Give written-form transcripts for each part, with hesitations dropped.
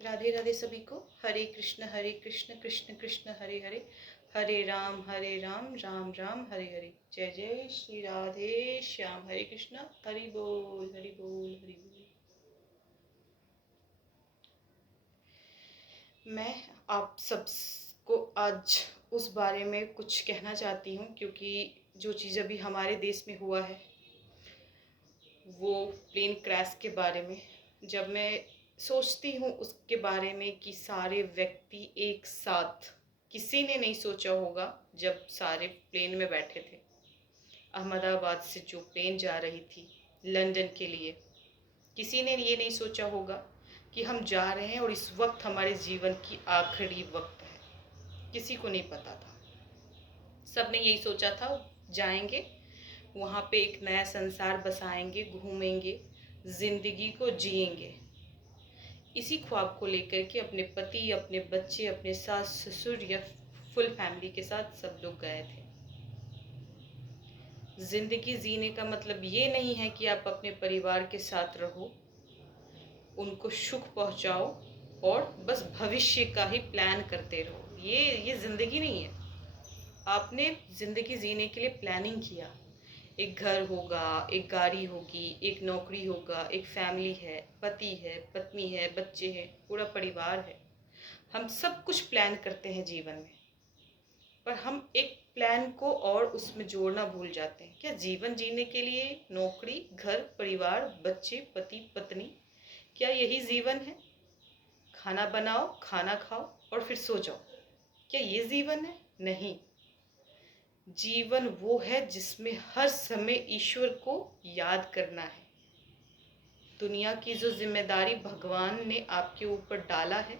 राधे राधे सभी को। हरे कृष्ण कृष्ण कृष्ण हरे हरे, हरे राम राम राम हरे हरे। जय जय श्री राधे श्याम। हरे कृष्णा। हरि बोल हरि बोल हरि बोल। मैं आप सबको आज उस बारे में कुछ कहना चाहती हूँ, क्योंकि जो चीज़ अभी हमारे देश में हुआ है वो प्लेन क्रैश के बारे में, जब मैं सोचती हूँ उसके बारे में कि सारे व्यक्ति एक साथ, किसी ने नहीं सोचा होगा जब सारे प्लेन में बैठे थे, अहमदाबाद से जो प्लेन जा रही थी लंदन के लिए, किसी ने ये नहीं सोचा होगा कि हम जा रहे हैं और इस वक्त हमारे जीवन की आखिरी वक्त है। किसी को नहीं पता था। सब ने यही सोचा था जाएंगे, वहाँ पे एक नया संसार बसाएंगे, घूमेंगे, जिंदगी को जिएंगे। इसी ख्वाब को लेकर के अपने पति, अपने बच्चे, अपने सास ससुर या फुल फैमिली के साथ सब लोग गए थे। जिंदगी जीने का मतलब ये नहीं है कि आप अपने परिवार के साथ रहो, उनको सुख पहुंचाओ और बस भविष्य का ही प्लान करते रहो। ये जिंदगी नहीं है। आपने जिंदगी जीने के लिए प्लानिंग किया, एक घर होगा, एक गाड़ी होगी, एक नौकरी होगा, एक फैमिली है, पति है, पत्नी है, बच्चे हैं, पूरा परिवार है। हम सब कुछ प्लान करते हैं जीवन में, पर हम एक प्लान को और उसमें जोड़ना भूल जाते हैं। क्या जीवन जीने के लिए नौकरी, घर, परिवार, बच्चे, पति, पत्नी, क्या यही जीवन है? खाना बनाओ, खाना खाओ और फिर सो जाओ, क्या ये जीवन है? नहीं। जीवन वो है जिसमें हर समय ईश्वर को याद करना है। दुनिया की जो जिम्मेदारी भगवान ने आपके ऊपर डाला है,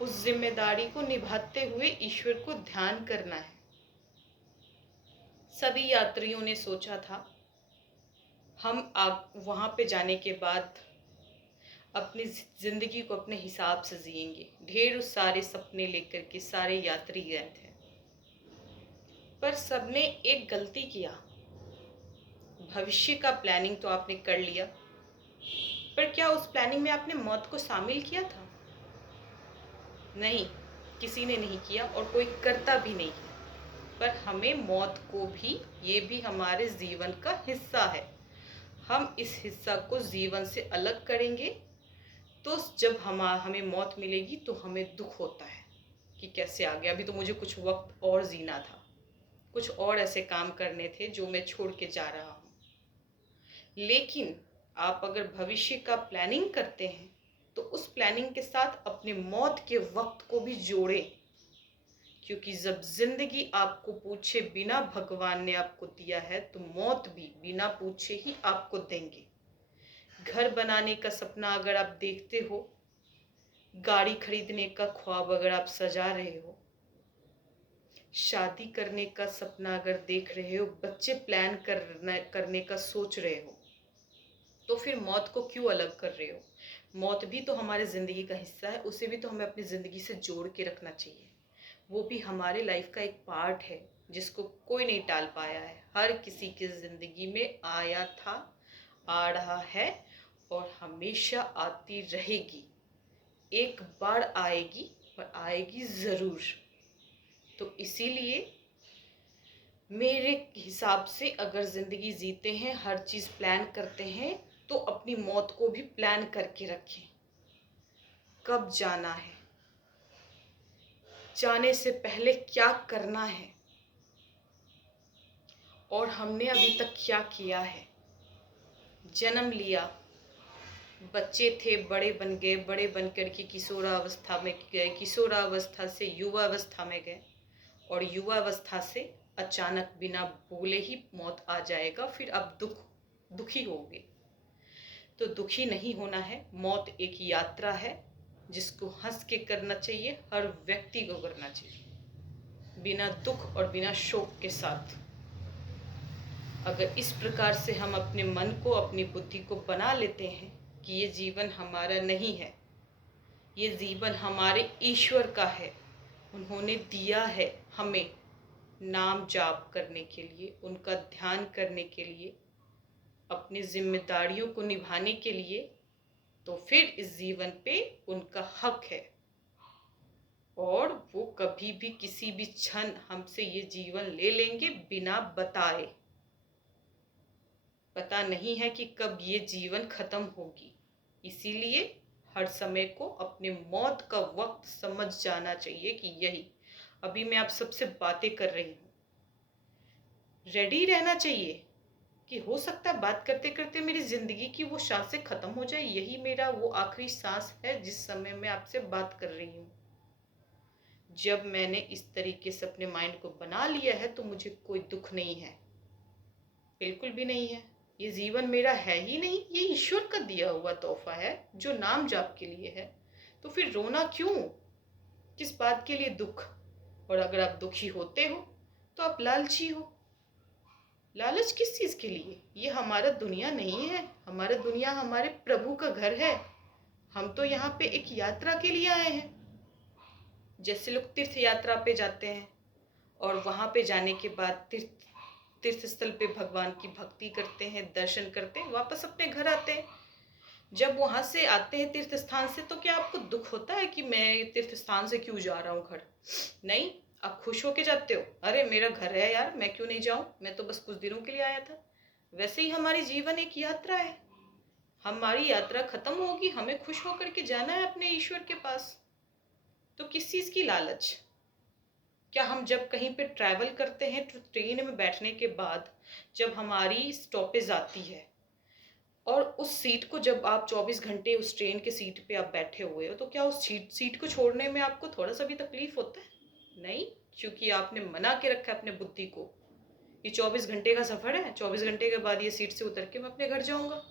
उस जिम्मेदारी को निभाते हुए ईश्वर को ध्यान करना है। सभी यात्रियों ने सोचा था हम आप वहाँ पे जाने के बाद अपनी जिंदगी को अपने हिसाब से जिएंगे। ढेर सारे सपने लेकर के सारे यात्री गए थे, पर सबने एक गलती किया। भविष्य का प्लानिंग तो आपने कर लिया, पर क्या उस प्लानिंग में आपने मौत को शामिल किया था? नहीं, किसी ने नहीं किया और कोई करता भी नहीं है। पर हमें मौत को भी, ये भी हमारे जीवन का हिस्सा है। हम इस हिस्सा को जीवन से अलग करेंगे तो जब हमें मौत मिलेगी तो हमें दुख होता है कि कैसे आ गया, अभी तो मुझे कुछ वक्त और जीना था, कुछ और ऐसे काम करने थे जो मैं छोड़ के जा रहा हूँ। लेकिन आप अगर भविष्य का प्लानिंग करते हैं तो उस प्लानिंग के साथ अपने मौत के वक्त को भी जोड़ें, क्योंकि जब जिंदगी आपको पूछे बिना भगवान ने आपको दिया है, तो मौत भी बिना पूछे ही आपको देंगे। घर बनाने का सपना अगर आप देखते हो, गाड़ी खरीदने का ख्वाब अगर आप सजा रहे हो, शादी करने का सपना अगर देख रहे हो, बच्चे प्लान करने का सोच रहे हो, तो फिर मौत को क्यों अलग कर रहे हो? मौत भी तो हमारे ज़िंदगी का हिस्सा है, उसे भी तो हमें अपनी ज़िंदगी से जोड़ के रखना चाहिए। वो भी हमारे लाइफ का एक पार्ट है जिसको कोई नहीं टाल पाया है। हर किसी की ज़िंदगी में आया था, आ रहा है और हमेशा आती रहेगी। एक बार आएगी, पर आएगी ज़रूर। तो इसीलिए मेरे हिसाब से अगर ज़िंदगी जीते हैं, हर चीज़ प्लान करते हैं, तो अपनी मौत को भी प्लान करके रखें। कब जाना है, जाने से पहले क्या करना है, और हमने अभी तक क्या किया है। जन्म लिया, बच्चे थे, बड़े बन गए, बड़े बन कर के किशोरावस्था में गए, किशोरावस्था से युवावस्था में गए, और युवावस्था से अचानक बिना बोले ही मौत आ जाएगा। फिर आप दुखी होगे। तो दुखी नहीं होना है। मौत एक यात्रा है जिसको हंस के करना चाहिए, हर व्यक्ति को करना चाहिए, बिना दुख और बिना शोक के साथ। अगर इस प्रकार से हम अपने मन को, अपनी बुद्धि को बना लेते हैं कि ये जीवन हमारा नहीं है, ये जीवन हमारे ईश्वर का है, उन्होंने दिया है हमें नाम जाप करने के लिए, उनका ध्यान करने के लिए, अपनी जिम्मेदारियों को निभाने के लिए, तो फिर इस जीवन पे उनका हक है, और वो कभी भी किसी भी क्षण हमसे ये जीवन ले लेंगे बिना बताए। पता नहीं है कि कब ये जीवन खत्म होगी, इसीलिए हर समय को अपने मौत का वक्त समझ जाना चाहिए कि यही अभी मैं आप सबसे बातें कर रही हूँ। रेडी रहना चाहिए कि हो सकता है बात करते करते मेरी जिंदगी की वो सांसें खत्म हो जाए, यही मेरा वो आखिरी सांस है जिस समय मैं आपसे बात कर रही हूँ। जब मैंने इस तरीके से अपने माइंड को बना लिया है तो मुझे कोई दुख नहीं है, बिल्कुल भी नहीं है। ये जीवन मेरा है ही नहीं, ये ईश्वर का दिया हुआ तोहफा है जो नाम जाप के लिए है। तो फिर रोना क्यों, किस बात के लिए दुख? और अगर आप दुखी होते हो तो आप लालची हो। लालच किस चीज के लिए? ये हमारा दुनिया नहीं है, हमारा दुनिया हमारे प्रभु का घर है। हम तो यहाँ पे एक यात्रा के लिए आए हैं। जैसे लोग तीर्थ यात्रा पे जाते हैं और वहां पे जाने के बाद तीर्थ स्थल पे भगवान की भक्ति करते हैं, दर्शन करते हैं, वापस अपने घर आते हैं। जब वहां से आते हैं तीर्थ स्थान से, तो क्या आपको दुख होता है कि मैं तीर्थ स्थान से क्यों जा रहा हूँ घर? नहीं, आप खुश होके जाते हो, अरे मेरा घर है यार, मैं क्यों नहीं जाऊं, मैं तो बस कुछ दिनों के लिए आया था। वैसे ही हमारी जीवन एक यात्रा है, हमारी यात्रा खत्म होगी, हमें खुश होकर के जाना है अपने ईश्वर के पास। तो किस चीज की लालच? क्या हम जब कहीं पे ट्रैवल करते हैं तो ट्रेन में बैठने के बाद जब हमारी स्टॉपेज आती है और उस सीट को जब आप 24 घंटे उस ट्रेन के सीट पे आप बैठे हुए हो, तो क्या उस सीट को छोड़ने में आपको थोड़ा सा भी तकलीफ होता है? नहीं, क्योंकि आपने मना के रखा है अपने बुद्धि को, ये 24 घंटे का सफर है, 24 घंटे के बाद ये सीट से उतर के मैं अपने घर जाऊंगा,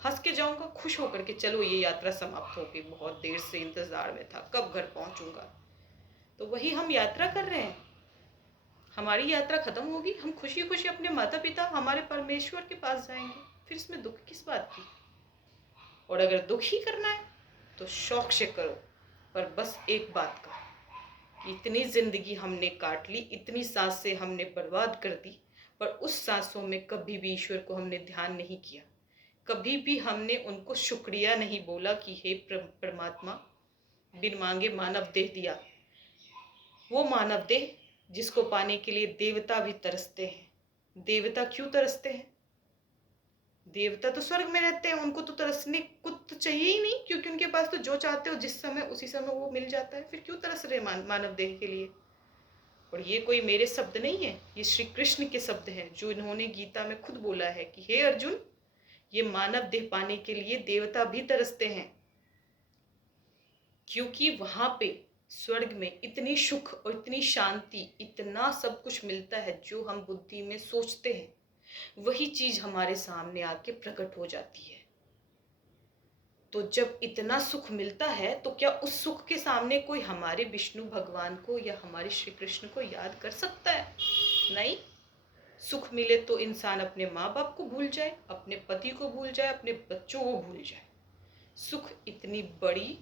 हंस के जाऊंगा, खुश होकर के, चलो ये यात्रा समाप्त हो गई, बहुत देर से इंतजार में था, कब घर पहुंचूंगा। तो वही हम यात्रा कर रहे हैं, हमारी यात्रा खत्म होगी, हम खुशी खुशी अपने माता पिता, हमारे परमेश्वर के पास जाएंगे, फिर इसमें दुख किस बात की? और अगर दुख ही करना है तो शौक से करो, पर बस एक बात का, इतनी जिंदगी हमने काट ली, इतनी सांसें हमने बर्बाद कर दी, पर उस सांसों में कभी भी ईश्वर को हमने ध्यान नहीं किया, कभी भी हमने उनको शुक्रिया नहीं बोला कि हे परमात्मा, बिन मांगे मानव देह दिया, वो मानव देह जिसको पाने के लिए देवता भी तरसते हैं। देवता क्यों तरसते हैं? देवता तो स्वर्ग में रहते हैं, उनको तो तरसने को तो चाहिए ही नहीं, क्योंकि उनके पास तो जो चाहते हो जिस समय उसी समय वो मिल जाता है, फिर क्यों तरस रहे मानव देह के लिए? और ये कोई मेरे शब्द नहीं है, ये श्री कृष्ण के शब्द हैं जो इन्होंने गीता में खुद बोला है कि हे अर्जुन, ये मानव देह पाने के लिए देवता भी तरसते हैं, क्योंकि वहां पे स्वर्ग में इतनी सुख और इतनी शांति, इतना सब कुछ मिलता है जो हम बुद्धि में सोचते हैं, वही चीज हमारे सामने आके प्रकट हो जाती है। तो जब इतना सुख मिलता है तो क्या उस सुख के सामने कोई हमारे विष्णु भगवान को या हमारे श्री कृष्ण को याद कर सकता है? नहीं। सुख मिले तो इंसान अपने माँ बाप को भूल जाए, अपने पति को भूल जाए, अपने बच्चों को भूल जाए। सुख इतनी बड़ी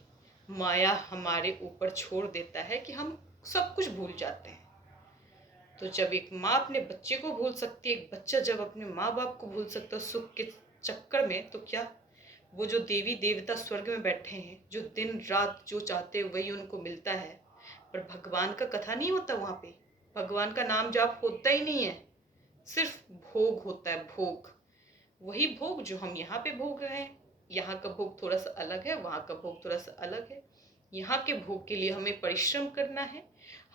माया हमारे ऊपर छोड़ देता है कि हम सब कुछ भूल जाते हैं। तो जब एक माँ अपने बच्चे को भूल सकती है, एक बच्चा जब अपने माँ बाप को भूल सकता है सुख के चक्कर में, तो क्या वो जो देवी देवता स्वर्ग में बैठे हैं, जो दिन रात जो चाहते हैं वही उनको मिलता है, पर भगवान का कथा नहीं होता वहाँ पे, भगवान का नाम जाप होता ही नहीं है, सिर्फ भोग होता है, भोग। वही भोग जो हम यहाँ पे भोग रहे हैं। यहाँ का भोग थोड़ा सा अलग है, वहाँ का भोग थोड़ा सा अलग है। यहाँ के भोग के लिए हमें परिश्रम करना है,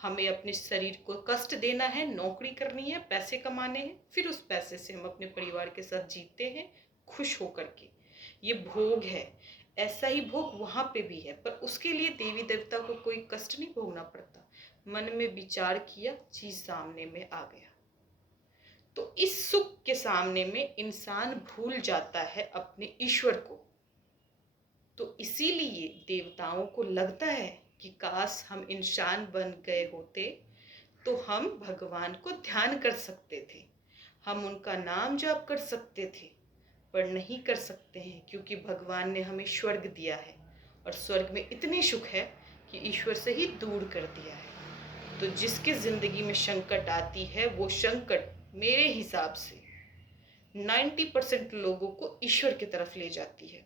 हमें अपने शरीर को कष्ट देना है, नौकरी करनी है, पैसे कमाने हैं, फिर उस पैसे से हम अपने परिवार के साथ जीते हैं खुश होकर के। ये भोग है। ऐसा ही भोग वहाँ पे भी है, पर उसके लिए देवी देवता को कोई कष्ट नहीं भोगना पड़ता। मन में विचार किया, चीज सामने में आ गया। तो इस सुख के सामने में इंसान भूल जाता है अपने ईश्वर को। तो इसीलिए देवताओं को लगता है कि काश हम इंसान बन गए होते तो हम भगवान को ध्यान कर सकते थे, हम उनका नाम जाप कर सकते थे, पर नहीं कर सकते हैं क्योंकि भगवान ने हमें स्वर्ग दिया है और स्वर्ग में इतनी सुख है कि ईश्वर से ही दूर कर दिया है। तो जिसके जिंदगी में संकट आती है, वो संकट मेरे हिसाब से 90% लोगों को ईश्वर की तरफ ले जाती है।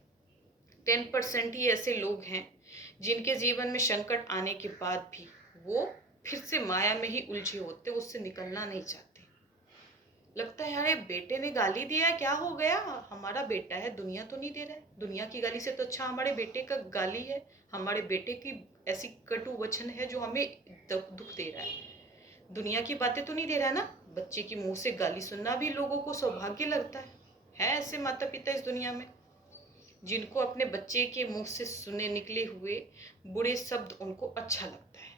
10% ही ऐसे लोग हैं जिनके जीवन में संकट आने के बाद भी वो फिर से माया में ही उलझे होते, उससे निकलना नहीं चाहते। लगता है अरे बेटे ने गाली दिया है, क्या हो गया, हमारा बेटा है, दुनिया तो नहीं दे रहा है, दुनिया की गाली से तो अच्छा हमारे बेटे का गाली है, हमारे बेटे की ऐसी कटु वचन है जो हमें दुख दे रहा है। दुनिया की बातें तो नहीं दे रहा है ना। बच्चे की मुंह से गाली सुनना भी लोगों को सौभाग्य लगता है ऐसे माता पिता इस दुनिया में जिनको अपने बच्चे के मुंह से सुने निकले हुए बुरे शब्द उनको अच्छा लगता है।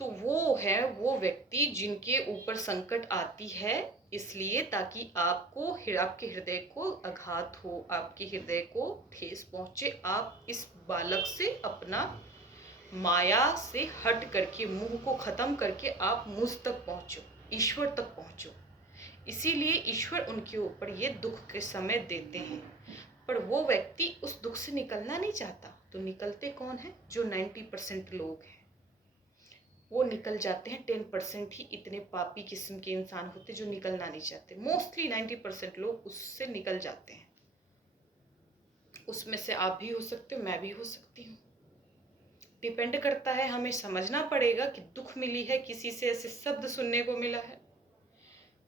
तो वो है वो व्यक्ति जिनके ऊपर संकट आती है इसलिए ताकि आपके हृदय को आघात हो, आपके हृदय को ठेस पहुंचे, आप इस बालक से अपना माया से हट करके, मुंह को खत्म करके आप मुझ तक पहुंचो, ईश्वर तक पहुंचो। इसीलिए ईश्वर उनके ऊपर ये दुख के समय देते हैं। पर वो व्यक्ति उस दुख से निकलना नहीं चाहता। तो निकलते कौन है? जो 90% लोग हैं वो निकल जाते हैं। 10% ही इतने पापी किस्म के इंसान होते जो निकलना नहीं चाहते। मोस्टली 90% लोग उससे निकल जाते हैं। उसमें से आप भी हो सकते हो, मैं भी हो सकती हूँ। डिपेंड करता है, हमें समझना पड़ेगा कि दुख मिली है, किसी से ऐसे शब्द सुनने को मिला है,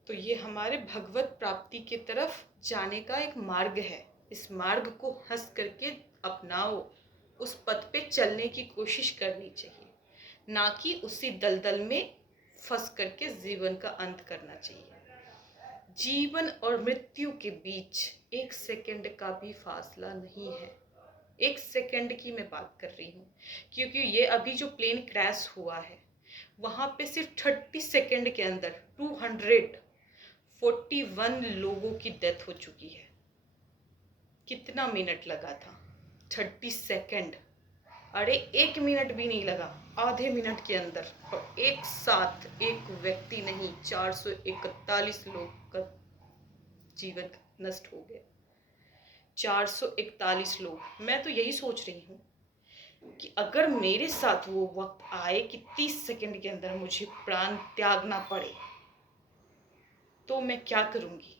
तो ये हमारे भगवत प्राप्ति की तरफ जाने का एक मार्ग है। इस मार्ग को हंस करके अपनाओ, उस पथ पे चलने की कोशिश करनी चाहिए, ना कि उसी दलदल में फंस करके जीवन का अंत करना चाहिए। जीवन और मृत्यु के बीच 1 सेकंड का भी फासला नहीं है। 1 सेकंड की मैं बात कर रही हूँ, क्योंकि ये अभी जो प्लेन क्रैश हुआ है वहाँ पे सिर्फ 30 सेकंड के अंदर 241 लोगों की डेथ हो चुकी है। कितना मिनट लगा था? 30 सेकंड। अरे 1 मिनट भी नहीं लगा, आधे मिनट के अंदर। और एक साथ एक व्यक्ति नहीं, 441 लोग का जीवन नष्ट हो गया। 441 लोग। मैं तो यही सोच रही हूँ कि अगर मेरे साथ वो वक्त आए कि 30 सेकंड के अंदर मुझे प्राण त्यागना पड़े तो मैं क्या करूँगी?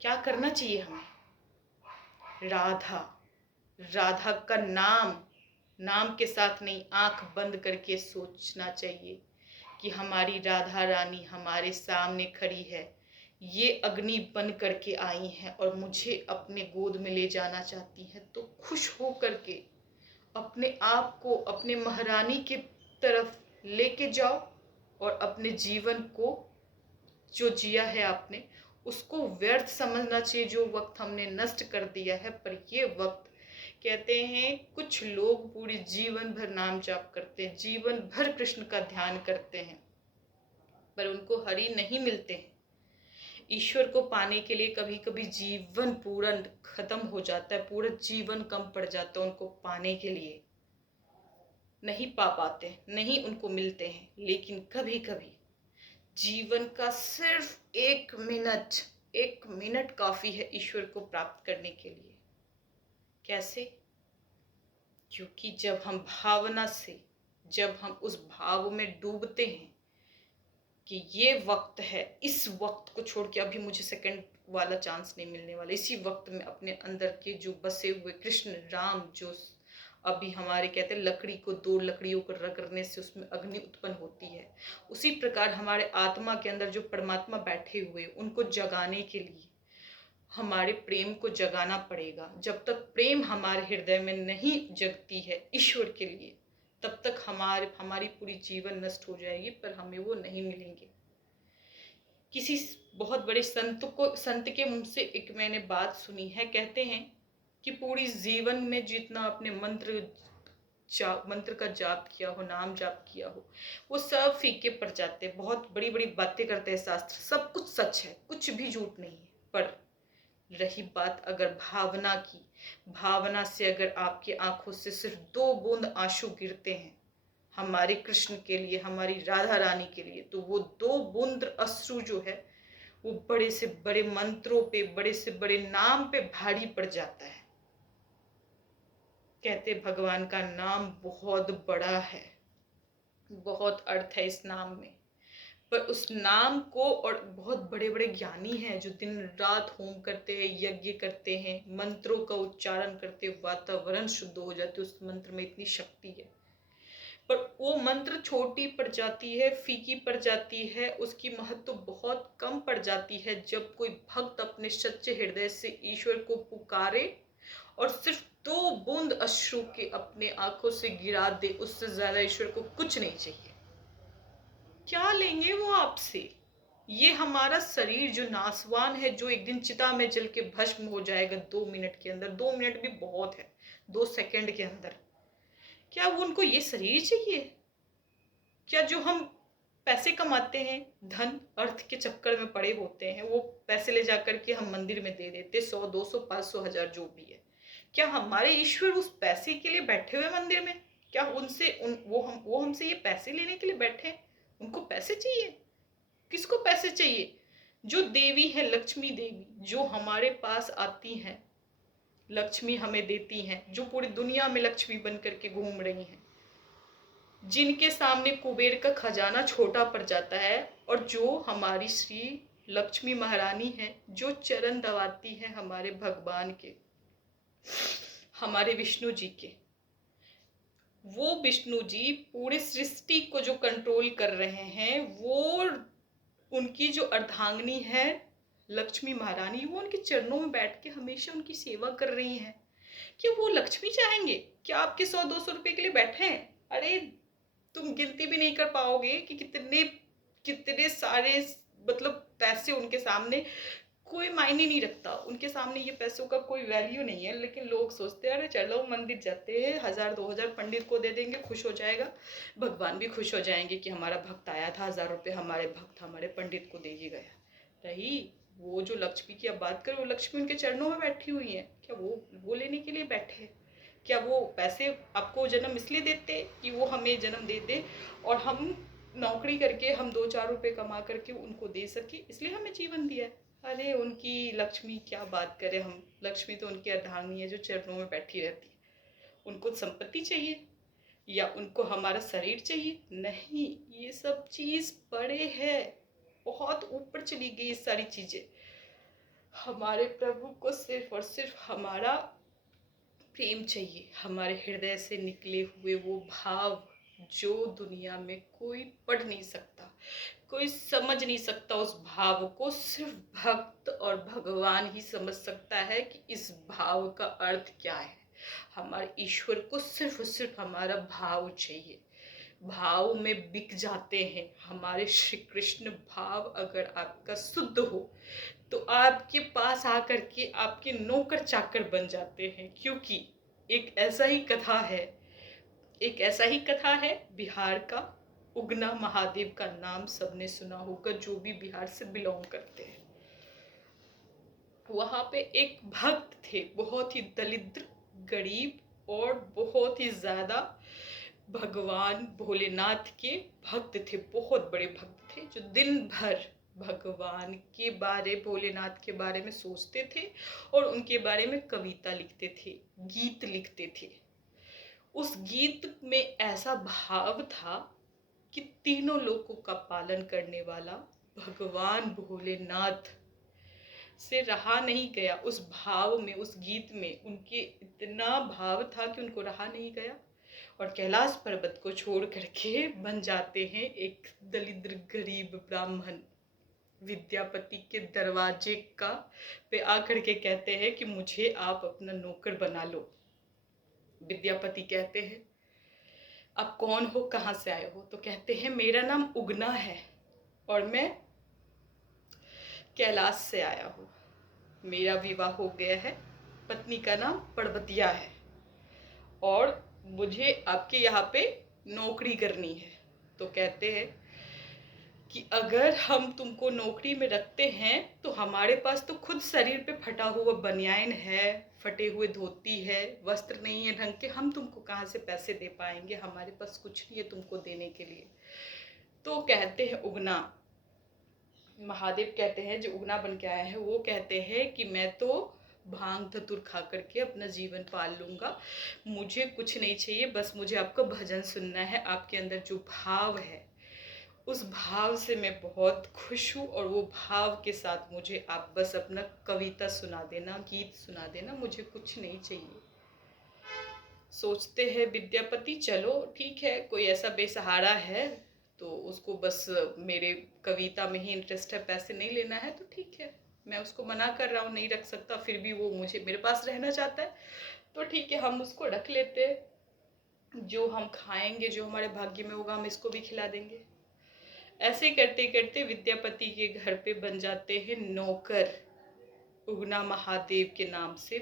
क्या करना चाहिए हमें? राधा, राधा का नाम के साथ नहीं, आंख बंद करके सोचना चाहिए कि हमारी राधा रानी हमारे सामने खड़ी है, ये अग्नि बन करके आई हैं और मुझे अपने गोद में ले जाना चाहती हैं। तो खुश हो करके अपने आप को अपने महारानी की तरफ लेके जाओ और अपने जीवन को जो जिया है आपने उसको व्यर्थ समझना चाहिए, जो वक्त हमने नष्ट कर दिया है। पर ये वक्त, कहते हैं कुछ लोग पूरी जीवन भर नाम जाप करते हैं, जीवन भर कृष्ण का ध्यान करते हैं, पर उनको हरि नहीं मिलते हैं। ईश्वर को पाने के लिए कभी कभी जीवन पूरा खत्म हो जाता है, पूरा जीवन कम पड़ जाता है उनको पाने के लिए, नहीं पा पाते, नहीं उनको मिलते हैं। लेकिन कभी कभी जीवन का सिर्फ 1 मिनट काफी है ईश्वर को प्राप्त करने के लिए। कैसे? क्योंकि जब हम भावना से, जब हम उस भाव में डूबते हैं कि ये वक्त है, इस वक्त को छोड़ के अभी मुझे सेकंड वाला चांस नहीं मिलने वाला, इसी वक्त में अपने अंदर के जो बसे हुए कृष्ण राम, जो अभी हमारे कहते हैं लकड़ी को 2 लकड़ियों को रगड़ने से उसमें अग्नि उत्पन्न होती है, उसी प्रकार हमारे आत्मा के अंदर जो परमात्मा बैठे हुए उनको जगाने के लिए हमारे प्रेम को जगाना पड़ेगा। जब तक प्रेम हमारे हृदय में नहीं जगती है ईश्वर के लिए, तब तक हमारी पूरी जीवन नष्ट हो जाएगी, पर हमें वो नहीं मिलेंगे। किसी बहुत बड़े संत के मुंह से एक मैंने बात सुनी है, कहते हैं कि पूरी जीवन में जितना आपने मंत्र का जाप किया हो, नाम जाप किया हो, वो सब फीके पड़ जाते हैं। बहुत बड़ी बड़ी बातें करते हैं शास्त्र, सब कुछ सच है, कुछ भी झूठ नहीं है। पर रही बात अगर भावना की, भावना से अगर आपकी आंखों से सिर्फ 2 बूंद आंसू गिरते हैं हमारे कृष्ण के लिए, हमारी राधा रानी के लिए, तो वो 2 बूंद अश्रु जो है वो बड़े से बड़े मंत्रों पे, बड़े से बड़े नाम पे भारी पड़ जाता है। कहते भगवान का नाम बहुत बड़ा है, बहुत अर्थ है इस नाम में, पर उस नाम को, और बहुत बड़े बड़े ज्ञानी हैं जो दिन रात होम करते हैं, यज्ञ करते हैं, मंत्रों का उच्चारण करते, वातावरण शुद्ध हो जाते, उस मंत्र में इतनी शक्ति है। पर वो मंत्र छोटी पड़ जाती है, फीकी पड़ जाती है, उसकी महत्व बहुत कम पड़ जाती है जब कोई भक्त अपने सच्चे हृदय से ईश्वर को पुकारे और सिर्फ 2 बूंद अश्रु के अपने आंखों से गिरा दे। उससे ज्यादा ईश्वर को कुछ नहीं चाहिए। क्या लेंगे वो आपसे? ये हमारा शरीर जो नासवान है, जो एक दिन चिता में जल के भस्म हो जाएगा 2 मिनट के अंदर, 2 मिनट भी बहुत है, 2 सेकंड के अंदर, क्या वो उनको ये शरीर चाहिए? क्या जो हम पैसे कमाते हैं, धन अर्थ के चक्कर में पड़े होते हैं, वो पैसे ले जाकर के हम मंदिर में दे देते, 100 200 500 1000 जो भी है, क्या हमारे ईश्वर उस पैसे के लिए बैठे हुए मंदिर में? क्या उनसे वो हमसे ये पैसे लेने के लिए बैठे हैं? उनको पैसे चाहिए? किसको पैसे चाहिए? जो देवी है, लक्ष्मी देवी, जो हमारे पास आती हैं, लक्ष्मी हमें देती हैं, जो पूरी दुनिया में लक्ष्मी बन करके घूम रही हैं, जिनके सामने कुबेर का खजाना छोटा पड़ जाता है, और जो हमारी श्री लक्ष्मी महारानी है, जो चरण दबाती है हमारे भगवान के, हमारे विष्णु जी के, वो विष्णु जी पूरे सृष्टि को जो कंट्रोल कर रहे हैं, वो उनकी जो अर्धांगिनी है लक्ष्मी महारानी, वो उनके चरणों में बैठ के हमेशा उनकी सेवा कर रही हैं। क्या वो लक्ष्मी चाहेंगे क्या आपके 100 200 रुपए के लिए बैठे हैं? अरे तुम गिनती भी नहीं कर पाओगे कि कितने कितने सारे मतलब पैसे उनके सामने, कोई मायने नहीं रखता उनके सामने, ये पैसों का कोई वैल्यू नहीं है। लेकिन लोग सोचते हैं अरे चलो मंदिर जाते हैं, 1000 2000 पंडित को दे देंगे, खुश हो जाएगा, भगवान भी खुश हो जाएंगे कि हमारा भक्त आया था, 1000 रुपये हमारे भक्त हमारे पंडित को दे ही गया। रही वो जो लक्ष्मी की आप बात करें, वो लक्ष्मी उनके चरणों में बैठी हुई है, क्या वो लेने के लिए बैठे हैं? क्या वो पैसे आपको जन्म इसलिए देते कि वो हमें जन्म दे दे और हम नौकरी करके हम 2 4 रुपए कमा करके उनको दे सके, इसलिए हमें जीवन दिया है? अरे उनकी लक्ष्मी क्या बात करें हम, लक्ष्मी तो उनकी अर्धांगिनी है जो चरणों में बैठी रहती है। उनको संपत्ति चाहिए या उनको हमारा शरीर चाहिए? नहीं, ये सब चीज बड़े है, बहुत ऊपर चली गई ये सारी चीजें। हमारे प्रभु को सिर्फ और सिर्फ हमारा प्रेम चाहिए, हमारे हृदय से निकले हुए वो भाव जो दुनिया में कोई पढ़ नहीं सकता, कोई समझ नहीं सकता। उस भाव को सिर्फ भक्त और भगवान ही समझ सकता है कि इस भाव का अर्थ क्या है। हमारे ईश्वर को सिर्फ और सिर्फ हमारा भाव चाहिए, भाव में बिक जाते हैं हमारे श्री कृष्ण। भाव अगर आपका शुद्ध हो तो आपके पास आकर के आपके नौकर चाकर बन जाते हैं। क्योंकि एक ऐसा ही कथा है, एक ऐसा ही कथा है बिहार का, उगना महादेव का नाम सबने सुना होगा जो भी बिहार से बिलोंग करते हैं। वहां पे एक भक्त थे, बहुत ही दरिद्र गरीब और बहुत ही ज्यादा भगवान भोलेनाथ के भक्त थे, बहुत बड़े भक्त थे, जो दिन भर भगवान के बारे, भोलेनाथ के बारे में सोचते थे और उनके बारे में कविता लिखते थे, गीत लिखते थे। उस गीत में ऐसा भाव था कि तीनों लोकों का पालन करने वाला भगवान भोलेनाथ से रहा नहीं गया। उस भाव में, उस गीत में उनके इतना भाव था कि उनको रहा नहीं गया और कैलाश पर्वत को छोड़ करके बन जाते हैं एक दरिद्र गरीब ब्राह्मण। विद्यापति के दरवाजे का पे आकर के कहते हैं कि मुझे आप अपना नौकर बना लो। विद्यापति कहते हैं आप कौन हो, कहाँ से आए हो? तो कहते हैं मेरा नाम उगना है और मैं कैलाश से आया हूँ, मेरा विवाह हो गया है, पत्नी का नाम पर्वतिया है और मुझे आपके यहाँ पे नौकरी करनी है। तो कहते हैं कि अगर हम तुमको नौकरी में रखते हैं तो हमारे पास तो खुद शरीर पे फटा हुआ बनियान है, फटे हुए धोती है, वस्त्र नहीं है ढंग के, हम तुमको कहाँ से पैसे दे पाएंगे, हमारे पास कुछ नहीं है तुमको देने के लिए। तो कहते हैं उगना, महादेव कहते हैं जो उगना बन के आया है, वो कहते हैं कि मैं तो भांग धतूर खा करके अपना जीवन पाल लूँगा, मुझे कुछ नहीं चाहिए, बस मुझे आपका भजन सुनना है। आपके अंदर जो भाव है उस भाव से मैं बहुत खुश हूँ, और वो भाव के साथ मुझे आप बस अपना कविता सुना देना, गीत सुना देना, मुझे कुछ नहीं चाहिए। सोचते हैं विद्यापति, चलो ठीक है, कोई ऐसा बेसहारा है तो उसको बस मेरे कविता में ही इंटरेस्ट है, पैसे नहीं लेना है तो ठीक है, मैं उसको मना कर रहा हूँ, नहीं रख सकता, फिर भी वो मुझे मेरे पास रहना चाहता है तो ठीक है, हम उसको रख लेते हैं। जो हम खाएंगे, जो हमारे भाग्य में होगा, हम इसको भी खिला देंगे। ऐसे करते करते विद्यापति के घर पे बन जाते हैं नौकर, उगना महादेव के नाम से।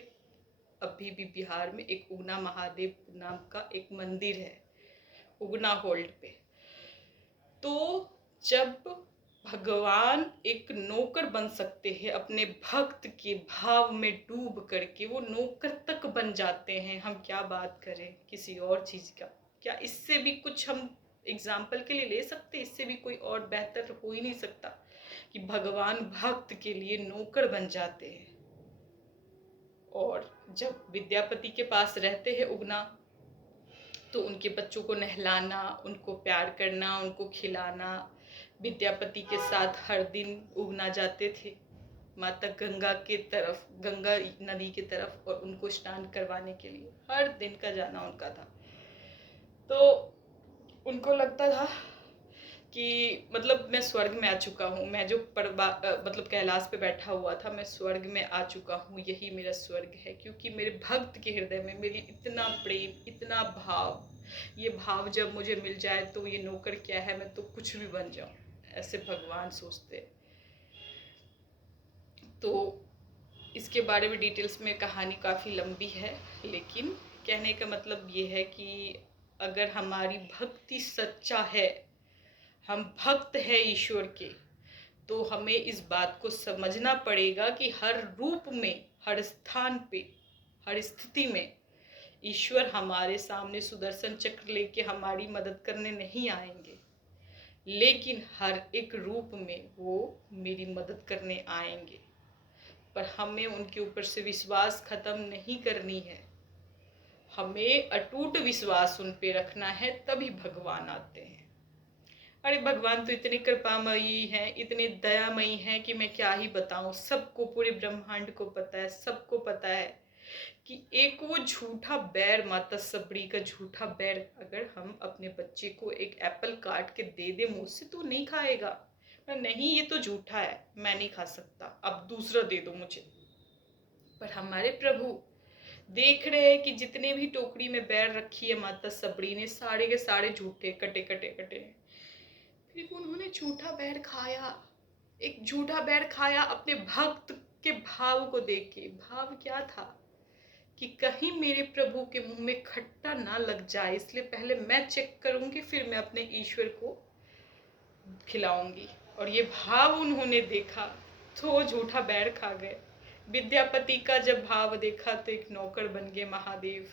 अभी भी बिहार में एक उगना महादेव नाम का एक मंदिर है, उगना होल्ड पे। तो जब भगवान एक नौकर बन सकते हैं, अपने भक्त के भाव में डूब करके वो नौकर तक बन जाते हैं, हम क्या बात करें किसी और चीज का। क्या इससे भी कुछ हम एग्जाम्पल के लिए ले सकते, इससे भी कोई और बेहतर हो ही नहीं सकता कि भगवान भक्त के लिए नौकर बन जाते हैं। और जब विद्यापति के पास रहते हैं उगना, तो उनके बच्चों को नहलाना, उनको प्यार करना, उनको खिलाना। विद्यापति के साथ हर दिन उगना जाते थे माता गंगा के तरफ, गंगा नदी की तरफ, और उनको स्नान करवाने के लिए हर दिन का जाना उनका था। तो उनको लगता था कि मतलब मैं स्वर्ग में आ चुका हूँ, मैं जो मतलब कैलाश पे बैठा हुआ था, मैं स्वर्ग में आ चुका हूँ, यही मेरा स्वर्ग है, क्योंकि मेरे भक्त के हृदय में मेरी इतना प्रेम, इतना भाव, ये भाव जब मुझे मिल जाए तो ये नौकर क्या है, मैं तो कुछ भी बन जाऊं, ऐसे भगवान सोचते। तो इसके बारे में डिटेल्स में कहानी काफ़ी लंबी है, लेकिन कहने का मतलब ये है कि अगर हमारी भक्ति सच्चा है, हम भक्त हैं ईश्वर के, तो हमें इस बात को समझना पड़ेगा कि हर रूप में, हर स्थान पे, हर स्थिति में ईश्वर हमारे सामने सुदर्शन चक्र लेके हमारी मदद करने नहीं आएंगे, लेकिन हर एक रूप में वो मेरी मदद करने आएंगे। पर हमें उनके ऊपर से विश्वास खत्म नहीं करनी है, हमें अटूट विश्वास उन पे रखना है, तभी भगवान आते हैं। अरे भगवान तो इतने कृपामयी हैं, इतने दयामयी हैं कि मैं क्या ही बताऊं। सबको, पूरे ब्रह्मांड को पता है, सबको पता है कि एक वो झूठा बैर, माता सबरी का झूठा बैर, अगर हम अपने बच्चे को एक एप्पल काट के दे दे मुंह से, तो नहीं खाएगा। नहीं, ये तो झूठा है, मैं नहीं खा सकता, अब दूसरा दे दो मुझे। पर हमारे प्रभु देख रहे हैं कि जितने भी टोकरी में बैर रखी है माता सबरी ने, सारे के सारे झूठे, कटे कटे कटे। फिर उन्होंने झूठा बैर खाया, एक झूठा बैर खाया अपने भक्त के भाव को देख के। भाव क्या था कि कहीं मेरे प्रभु के मुंह में खट्टा ना लग जाए, इसलिए पहले मैं चेक करूंगी, फिर मैं अपने ईश्वर को खिलाऊंगी। और ये भाव उन्होंने देखा तो वो झूठा बैर खा गए। विद्यापति का जब भाव देखा तो एक नौकर बन गए महादेव।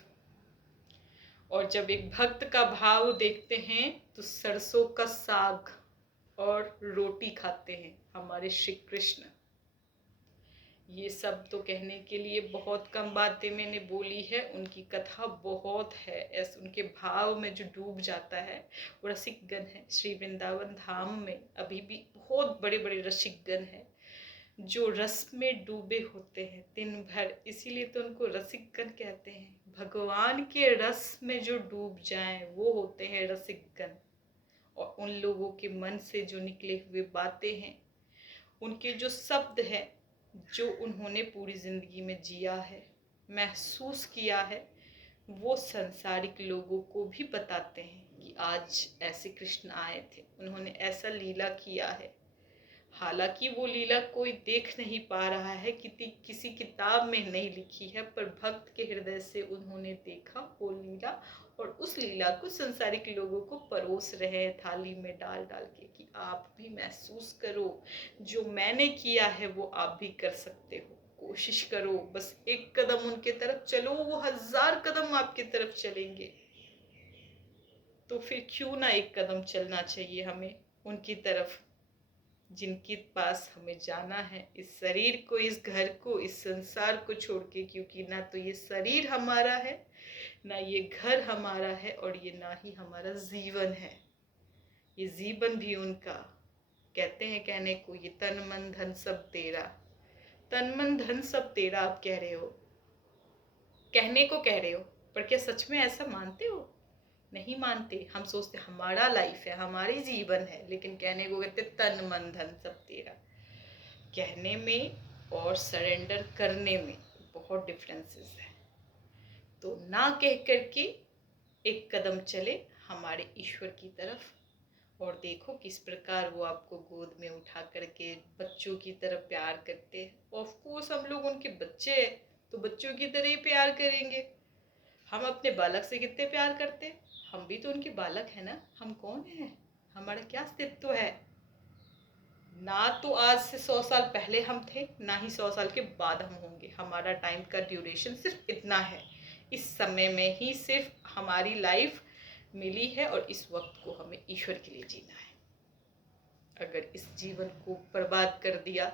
और जब एक भक्त का भाव देखते हैं तो सरसों का साग और रोटी खाते हैं हमारे श्री कृष्ण। ये सब तो कहने के लिए बहुत कम बातें मैंने बोली है, उनकी कथा बहुत है। ऐसे उनके भाव में जो डूब जाता है वो रसिकगण है। श्री वृंदावन धाम में अभी भी बहुत बड़े बड़े रसिकगण हैं जो रस में डूबे होते हैं दिन भर, इसीलिए तो उनको रसिकगण कहते हैं। भगवान के रस में जो डूब जाएं वो होते हैं रसिकगण। और उन लोगों के मन से जो निकले हुए बातें हैं, उनके जो शब्द हैं, जो उन्होंने पूरी जिंदगी में जिया है, महसूस किया है, वो संसारिक लोगों को भी बताते हैं कि आज ऐसे कृष्ण आए थे, उन्होंने ऐसा लीला किया है। हालांकि वो लीला कोई देख नहीं पा रहा है, किसी किताब में नहीं लिखी है, पर भक्त के हृदय से उन्होंने देखा वो लीला, और उस लीला को संसारिक लोगों को परोस रहे हैं थाली में डाल डाल के कि आप भी महसूस करो, जो मैंने किया है वो आप भी कर सकते हो, कोशिश करो, बस एक कदम उनके तरफ चलो, वो 1000 कदम आपकी तरफ चलेंगे। तो फिर क्यों ना एक कदम चलना चाहिए हमें उनकी तरफ, जिनके पास हमें जाना है, इस शरीर को, इस घर को, इस संसार को छोड़ के। क्योंकि ना तो ये शरीर हमारा है, ना ये घर हमारा है, और ये ना ही हमारा जीवन है। ये जीवन भी उनका। कहते हैं कहने को, ये तन मन धन सब तेरा, तन मन धन सब तेरा आप कह रहे हो, कहने को कह रहे हो, पर क्या सच में ऐसा मानते हो? नहीं मानते। हम सोचते हमारा लाइफ है, हमारी जीवन है, लेकिन कहने को कहते तन मन धन सब तेरा। कहने में और सरेंडर करने में बहुत डिफरेंसेस है। तो ना कह करके एक कदम चले हमारे ईश्वर की तरफ, और देखो किस प्रकार वो आपको गोद में उठा करके बच्चों की तरह प्यार करते हैं। ऑफ कोर्स हम लोग उनके बच्चे हैं, तो बच्चों की तरह ही प्यार करेंगे। हम अपने बालक से कितने प्यार करते हैं, हम भी तो उनके बालक हैं ना। हम कौन हैं, हमारा क्या अस्तित्व है? ना तो आज से 100 साल पहले हम थे, ना ही 100 साल के बाद हम होंगे। हमारा टाइम का ड्यूरेशन सिर्फ इतना है, इस समय में ही सिर्फ हमारी लाइफ मिली है, और इस वक्त को हमें ईश्वर के लिए जीना है। अगर इस जीवन को बर्बाद कर दिया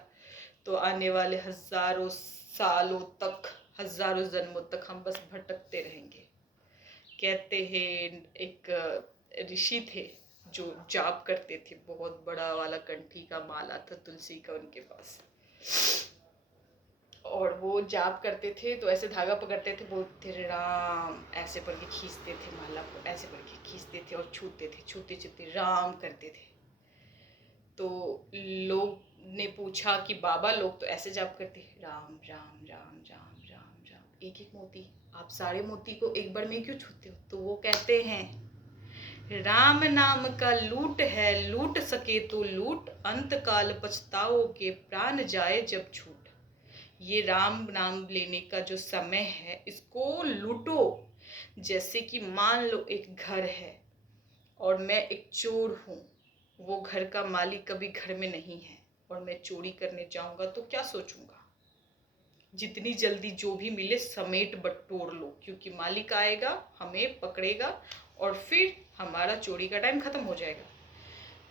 तो आने वाले हजारों सालों तक, हजारों जन्मों तक हम बस भटकते रहेंगे। कहते हैं एक ऋषि थे जो जाप करते थे, बहुत बड़ा वाला कंठी का माला था तुलसी का उनके पास, और वो जाप करते थे तो ऐसे धागा पकड़ते थे, बोलते थे राम, ऐसे पढ़ के खींचते थे माला को, ऐसे पढ़ के खींचते थे और छूते थे, छूते छूते राम करते थे। तो लोग ने पूछा कि बाबा लोग तो ऐसे जाप करते राम राम राम राम राम राम, एक एक मोती, आप सारे मोती को एक बार में क्यों छूते हो? तो वो कहते हैं राम नाम का लूट है, लूट सके तो लूट, अंत काल पछताओ के प्राण जाए जब छूट। ये राम नाम लेने का जो समय है, इसको लूटो। जैसे कि मान लो एक घर है और मैं एक चोर हूँ, वो घर का मालिक कभी घर में नहीं है, और मैं चोरी करने जाऊंगा तो क्या सोचूंगा? जितनी जल्दी जो भी मिले समेट बटोर लो, क्योंकि मालिक आएगा, हमें पकड़ेगा, और फिर हमारा चोरी का टाइम खत्म हो जाएगा।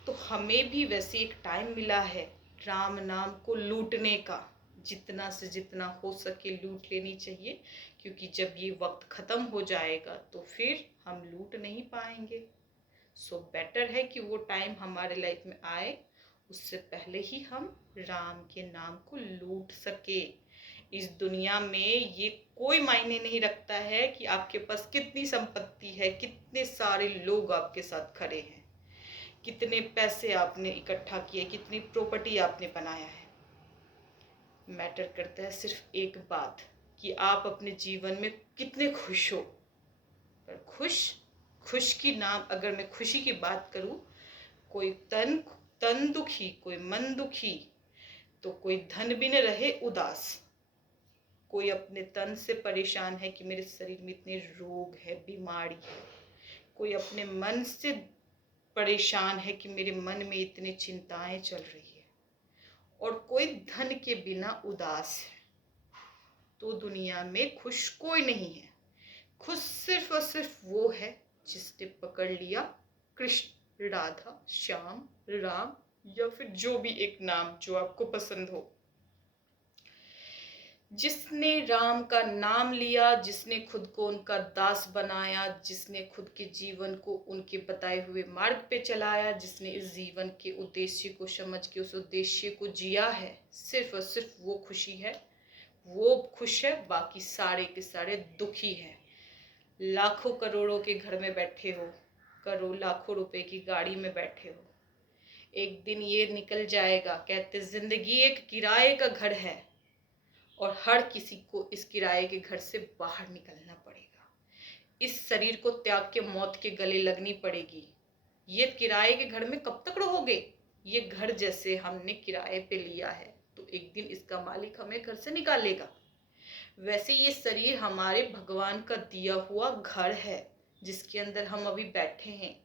तो हमें भी वैसे एक टाइम मिला है राम नाम को लूटने का, जितना से जितना हो सके लूट लेनी चाहिए, क्योंकि जब ये वक्त खत्म हो जाएगा तो फिर हम लूट नहीं पाएंगे। सो बेटर है कि वो टाइम हमारे लाइफ में आए, उससे पहले ही हम राम के नाम को लूट सके। इस दुनिया में ये कोई मायने नहीं रखता है कि आपके पास कितनी संपत्ति है, कितने सारे लोग आपके साथ खड़े हैं, कितने पैसे आपने इकट्ठा किए, कितनी प्रॉपर्टी आपने बनाया है। मैटर करता है सिर्फ एक बात, कि आप अपने जीवन में कितने खुश हो। पर खुश की नाम, अगर मैं खुशी की बात करूं, कोई तन दुखी, कोई मन दुखी, तो कोई धन भी न रहे उदास, कोई अपने तन से परेशान है कि मेरे शरीर में इतने रोग है, बीमारी है, कोई अपने मन से परेशान है कि मेरे मन में इतनी चिंताएं चल रही है, और कोई धन के बिना उदास है। तो दुनिया में खुश कोई नहीं है। खुश सिर्फ और सिर्फ वो है जिसने पकड़ लिया कृष्ण, राधा, श्याम, राम, या फिर जो भी एक नाम जो आपको पसंद हो। जिसने राम का नाम लिया, जिसने खुद को उनका दास बनाया, जिसने खुद के जीवन को उनके बताए हुए मार्ग पे चलाया, जिसने इस जीवन के उद्देश्य को समझ के उस उद्देश्य को जिया है, सिर्फ और सिर्फ वो खुशी है, वो खुश है। बाकी सारे के सारे दुखी हैं। लाखों करोड़ों के घर में बैठे हो, करोड़ लाखों रुपए की गाड़ी में बैठे हो, एक दिन ये निकल जाएगा। कहते जिंदगी एक किराए का घर है, और हर किसी को इस किराए के घर से बाहर निकलना पड़ेगा। इस शरीर को त्याग के मौत के गले लगनी पड़ेगी। ये किराए के घर में कब तक रहोगे? ये घर जैसे हमने किराए पे लिया है, तो एक दिन इसका मालिक हमें घर से निकालेगा। वैसे ये शरीर हमारे भगवान का दिया हुआ घर है, जिसके अंदर हम अभी बैठे हैं,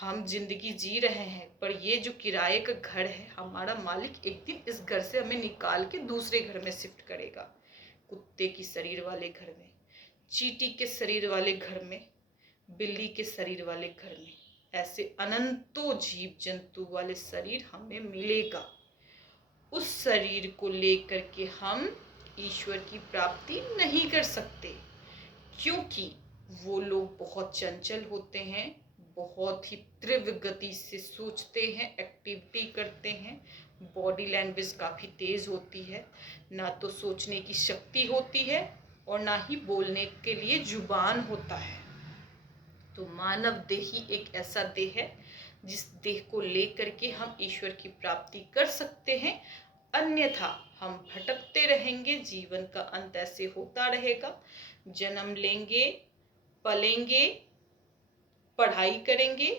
हम जिंदगी जी रहे हैं। पर ये जो किराए का घर है, हमारा मालिक एक दिन इस घर से हमें निकाल के दूसरे घर में शिफ्ट करेगा। कुत्ते की शरीर वाले घर में, चींटी के शरीर वाले घर में, बिल्ली के शरीर वाले घर में, ऐसे अनंतों जीव जंतु वाले शरीर हमें मिलेगा। उस शरीर को लेकर के हम ईश्वर की प्राप्ति नहीं कर सकते, क्योंकि वो लोग बहुत चंचल होते हैं, बहुत ही तीव्र गति से सोचते हैं, एक्टिविटी करते हैं, बॉडी लैंग्वेज काफ़ी तेज़ होती है, ना तो सोचने की शक्ति होती है और ना ही बोलने के लिए जुबान होता है। तो मानव देह ही एक ऐसा देह है जिस देह को लेकर के हम ईश्वर की प्राप्ति कर सकते हैं, अन्यथा हम भटकते रहेंगे। जीवन का अंत ऐसे होता रहेगा, जन्म लेंगे, पलेंगे, पढ़ाई करेंगे,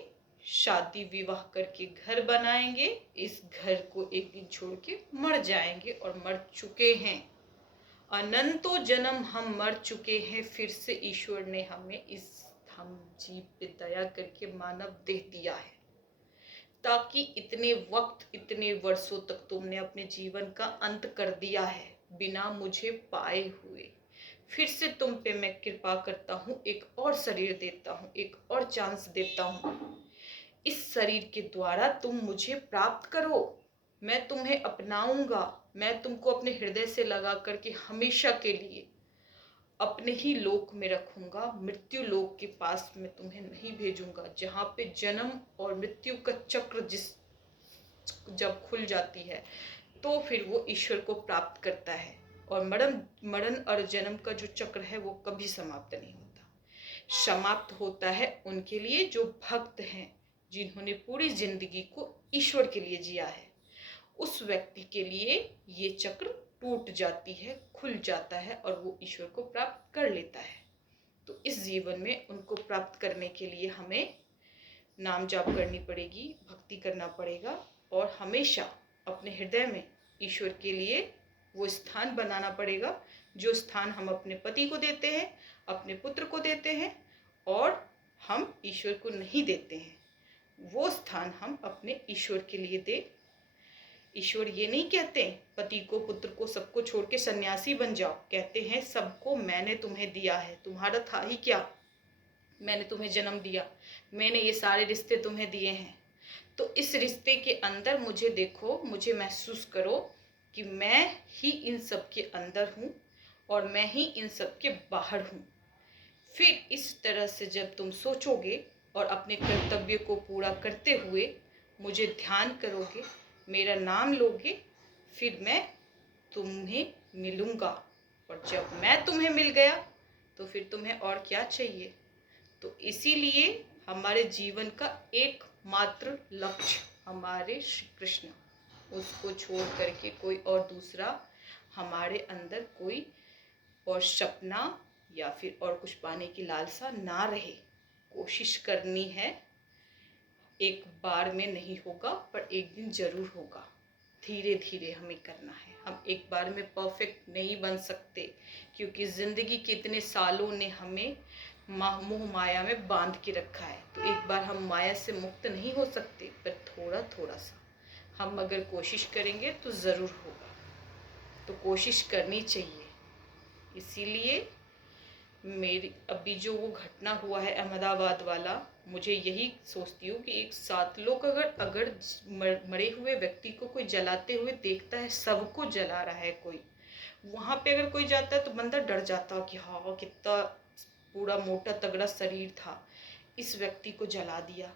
शादी विवाह करके घर बनाएंगे, इस घर को एक दिन छोड़ के मर जाएंगे और मर चुके हैं। अनंतों जन्म हम मर चुके हैं, फिर से ईश्वर ने हमें इस हम जीव पे दया करके मानव देह दिया है, ताकि इतने वक्त, इतने वर्षों तक तुमने अपने जीवन का अंत कर दिया है बिना मुझे पाए हुए। फिर से तुम पे मैं कृपा करता हूँ, एक और शरीर देता हूँ, एक और चांस देता हूँ। इस शरीर के द्वारा तुम मुझे प्राप्त करो, मैं तुम्हें अपनाऊंगा, मैं तुमको अपने हृदय से लगा करके हमेशा के लिए अपने ही लोक में रखूंगा। मृत्यु लोक के पास में तुम्हें नहीं भेजूंगा, जहाँ पे जन्म और मृत्यु का चक्र जब खुल जाती है तो फिर वो ईश्वर को प्राप्त करता है, और मरण और जन्म का जो चक्र है वो कभी समाप्त नहीं होता। समाप्त होता है उनके लिए जो भक्त हैं, जिन्होंने पूरी जिंदगी को ईश्वर के लिए जिया है। उस व्यक्ति के लिए ये चक्र टूट जाती है, खुल जाता है और वो ईश्वर को प्राप्त कर लेता है। तो इस जीवन में उनको प्राप्त करने के लिए हमें नाम जाप करनी पड़ेगी, भक्ति करना पड़ेगा, और हमेशा अपने हृदय में ईश्वर के लिए वो स्थान बनाना पड़ेगा, जो स्थान हम अपने पति को देते हैं, अपने पुत्र को देते हैं और हम ईश्वर को नहीं देते हैं, वो स्थान हम अपने ईश्वर के लिए दें। ईश्वर ये नहीं कहते पति को, पुत्र को, सबको छोड़ के सन्यासी बन जाओ। कहते हैं सबको मैंने तुम्हें दिया है, तुम्हारा था ही क्या, मैंने तुम्हें जन्म दिया, मैंने ये सारे रिश्ते तुम्हें दिए हैं, तो इस रिश्ते के अंदर मुझे देखो, मुझे महसूस करो कि मैं ही इन सब के अंदर हूँ और मैं ही इन सब के बाहर हूँ। फिर इस तरह से जब तुम सोचोगे और अपने कर्तव्य को पूरा करते हुए मुझे ध्यान करोगे, मेरा नाम लोगे, फिर मैं तुम्हें मिलूँगा, और जब मैं तुम्हें मिल गया तो फिर तुम्हें और क्या चाहिए। तो इसीलिए हमारे जीवन का एकमात्र लक्ष्य हमारे श्री कृष्ण, उसको छोड़ करके कोई और दूसरा हमारे अंदर कोई और सपना या फिर और कुछ पाने की लालसा ना रहे। कोशिश करनी है, एक बार में नहीं होगा पर एक दिन जरूर होगा, धीरे धीरे हमें करना है। हम एक बार में परफेक्ट नहीं बन सकते, क्योंकि ज़िंदगी के इतने सालों ने हमें मोह माया में बांध के रखा है। तो एक बार हम माया से मुक्त नहीं हो सकते, पर थोड़ा थोड़ा सा हम अगर कोशिश करेंगे तो ज़रूर होगा। तो कोशिश करनी चाहिए। इसीलिए मेरी अभी जो वो घटना हुआ है अहमदाबाद वाला, मुझे यही सोचती हूँ कि एक 7 लोग अगर मरे हुए व्यक्ति को कोई जलाते हुए देखता है, सबको जला रहा है कोई, वहाँ पे अगर कोई जाता है तो बंदा डर जाता कि हाँ कितना पूरा मोटा तगड़ा शरीर था, इस व्यक्ति को जला दिया।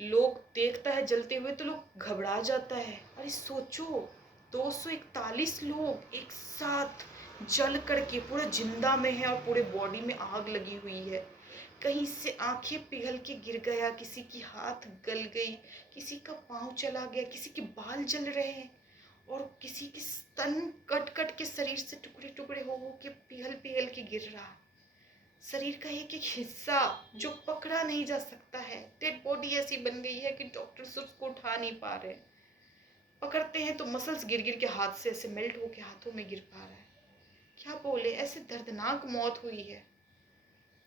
लोग देखता है जलते हुए तो लोग घबरा जाता है। अरे सोचो 241 लोग एक साथ जल करके पूरा जिंदा में है और पूरे बॉडी में आग लगी हुई है। कहीं से आंखें पिघल के गिर गया, किसी की हाथ गल गई, किसी का पाँव चला गया, किसी के बाल जल रहे हैं और किसी के स्तन कट कट के शरीर से टुकड़े टुकड़े हो के पिघल पिघल के गिर रहा। शरीर का एक एक हिस्सा जो पकड़ा नहीं जा सकता है। डेड बॉडी ऐसी बन गई है कि डॉक्टर्स उसको उठा नहीं पा रहे, पकड़ते हैं तो मसल्स गिर गिर के हाथ से ऐसे मेल्ट होके हाथों में गिर पा रहा है। क्या बोले, ऐसे दर्दनाक मौत हुई है।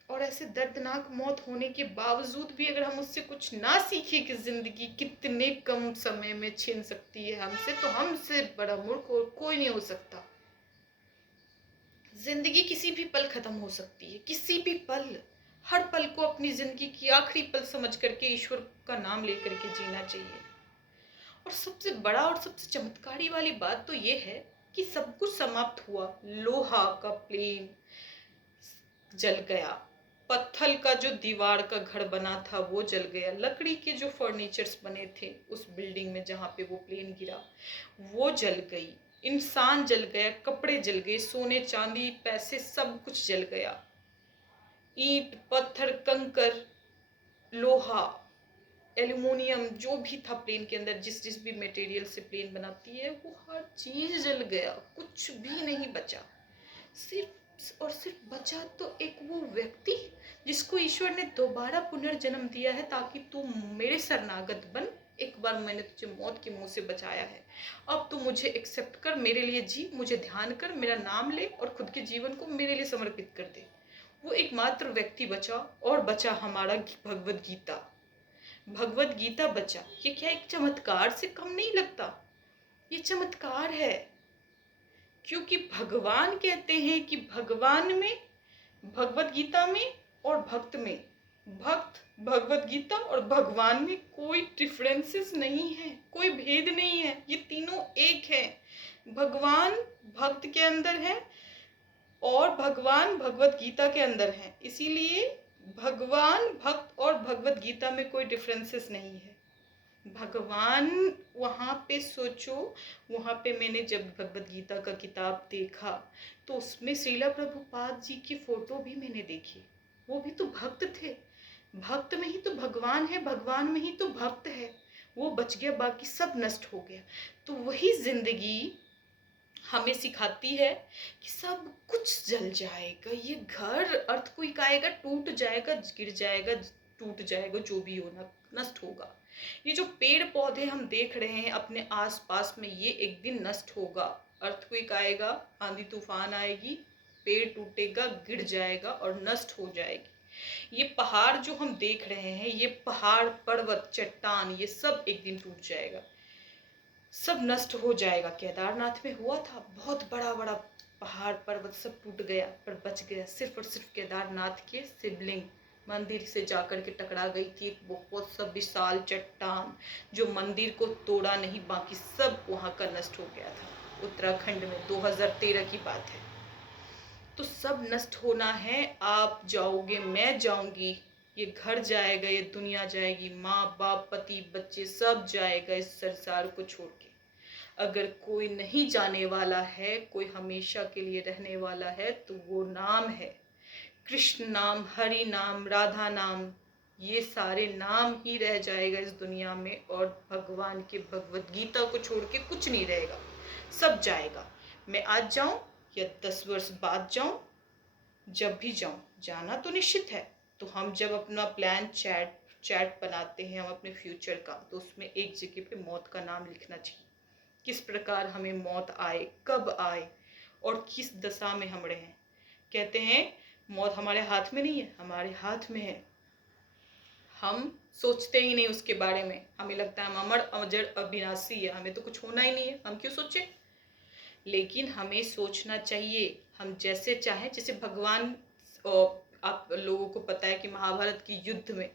और ऐसे दर्दनाक मौत होने के बावजूद भी अगर हम उससे कुछ ना सीखें कि जिंदगी कितने कम समय में छीन सकती है हमसे, तो हमसे बड़ा मूर्ख और कोई नहीं हो सकता। जिंदगी किसी भी पल खत्म हो सकती है, किसी भी पल। हर पल को अपनी जिंदगी की आखिरी पल समझ करके ईश्वर का नाम लेकर के जीना चाहिए। और सबसे बड़ा और सबसे चमत्कारी वाली बात तो ये है कि सब कुछ समाप्त हुआ, लोहा का प्लेन जल गया, पत्थर का जो दीवार का घर बना था वो जल गया, लकड़ी के जो फर्नीचर्स बने थे उस बिल्डिंग में जहाँ पे वो प्लेन गिरा वो जल गई, इंसान जल गया, कपड़े जल गए, सोने चांदी पैसे सब कुछ जल गया, ईंट पत्थर कंकर लोहा एल्युमिनियम जो भी था प्लेन के अंदर, जिस जिस भी मटेरियल से प्लेन बनाती है वो हर चीज जल गया, कुछ भी नहीं बचा। सिर्फ और सिर्फ बचा तो एक वो व्यक्ति जिसको ईश्वर ने दोबारा पुनर्जन्म दिया है ताकि तू मेरे शरणागत बन। एक बार मैंने तुझे मौत के मुंह से बचाया है, अब तू मुझे एक्सेप्ट कर, मेरे लिए जी, मुझे ध्यान कर, मेरा नाम ले और खुद के जीवन को मेरे लिए समर्पित कर दे। वो एकमात्र व्यक्ति बचा, और बचा हमारा भगवद गीता। भगवद गीता बचा। ये क्या एक चमत्कार से कम नहीं लगता? ये चमत्कार है, क्योंकि भगवान कहते हैं कि भगवान में, भगवद गीता में और भक्त में, भक्त भगवद गीता और भगवान में कोई डिफरेंसेस नहीं है, कोई भेद नहीं है, ये तीनों एक है। भगवान भक्त के अंदर है और भगवान भगवद गीता के अंदर है, इसीलिए भगवान भक्त और भगवद गीता में कोई डिफरेंसेस नहीं है। भगवान वहाँ पे सोचो, वहाँ पे मैंने जब भगवद गीता का किताब देखा तो उसमें श्रीला प्रभुपाद जी की फोटो भी मैंने देखी। वो भी तो भक्त थे, भक्त में ही तो भगवान है, भगवान में ही तो भक्त है। वो बच गया, बाकी सब नष्ट हो गया। तो वही जिंदगी हमें सिखाती है कि सब कुछ जल जाएगा, ये घर अर्थक्वेक आएगा, टूट जाएगा, गिर जाएगा, टूट जाएगा, जो भी होना नष्ट होगा। ये जो पेड़ पौधे हम देख रहे हैं अपने आसपास में, ये एक दिन नष्ट होगा। अर्थक्वेक आएगा, आंधी तूफान आएगी, पेड़ टूटेगा, गिर जाएगा और नष्ट हो जाएगी। ये पहाड़ जो हम देख रहे हैं, ये पहाड़ पर्वत चट्टान, ये सब एक दिन टूट जाएगा, सब नष्ट हो जाएगा। केदारनाथ में हुआ था, बहुत बड़ा बड़ा पहाड़ पर्वत सब टूट गया, पर बच गया सिर्फ और सिर्फ केदारनाथ के शिवलिंग। मंदिर से जाकर के टकरा गई थी एक बहुत सब विशाल चट्टान, जो मंदिर को तोड़ा नहीं, बाकी सब वहाँ का नष्ट हो गया था। उत्तराखंड में 2013 की बात है। तो सब नष्ट होना है, आप जाओगे, मैं जाऊंगी, ये घर जाएगा, ये दुनिया जाएगी, माँ बाप पति बच्चे सब जाएगा इस संसार को छोड़ के। अगर कोई नहीं जाने वाला है, कोई हमेशा के लिए रहने वाला है, तो वो नाम है कृष्ण नाम, हरि नाम, राधा नाम। ये सारे नाम ही रह जाएगा इस दुनिया में, और भगवान के भगवद गीता को छोड़ के कुछ नहीं रहेगा, सब जाएगा। मैं आज जाऊं या 10 वर्ष बाद जाऊं, जब भी जाऊं, जाना तो निश्चित है। तो हम जब अपना प्लान चैट बनाते हैं हम अपने फ्यूचर का, तो उसमें एक जगह पे मौत का नाम लिखना चाहिए, किस प्रकार हमें मौत आए, कब आए और किस दशा में हम रहें। कहते हैं मौत हमारे हाथ में नहीं है, हमारे हाथ में है। हम सोचते ही नहीं उसके बारे में, हमें लगता है हम अमर अजर अविनाशी है, हमें तो कुछ होना ही नहीं है, हम क्यों सोचे। लेकिन हमें सोचना चाहिए, हम जैसे चाहें। जैसे भगवान, आप लोगों को पता है कि महाभारत की युद्ध में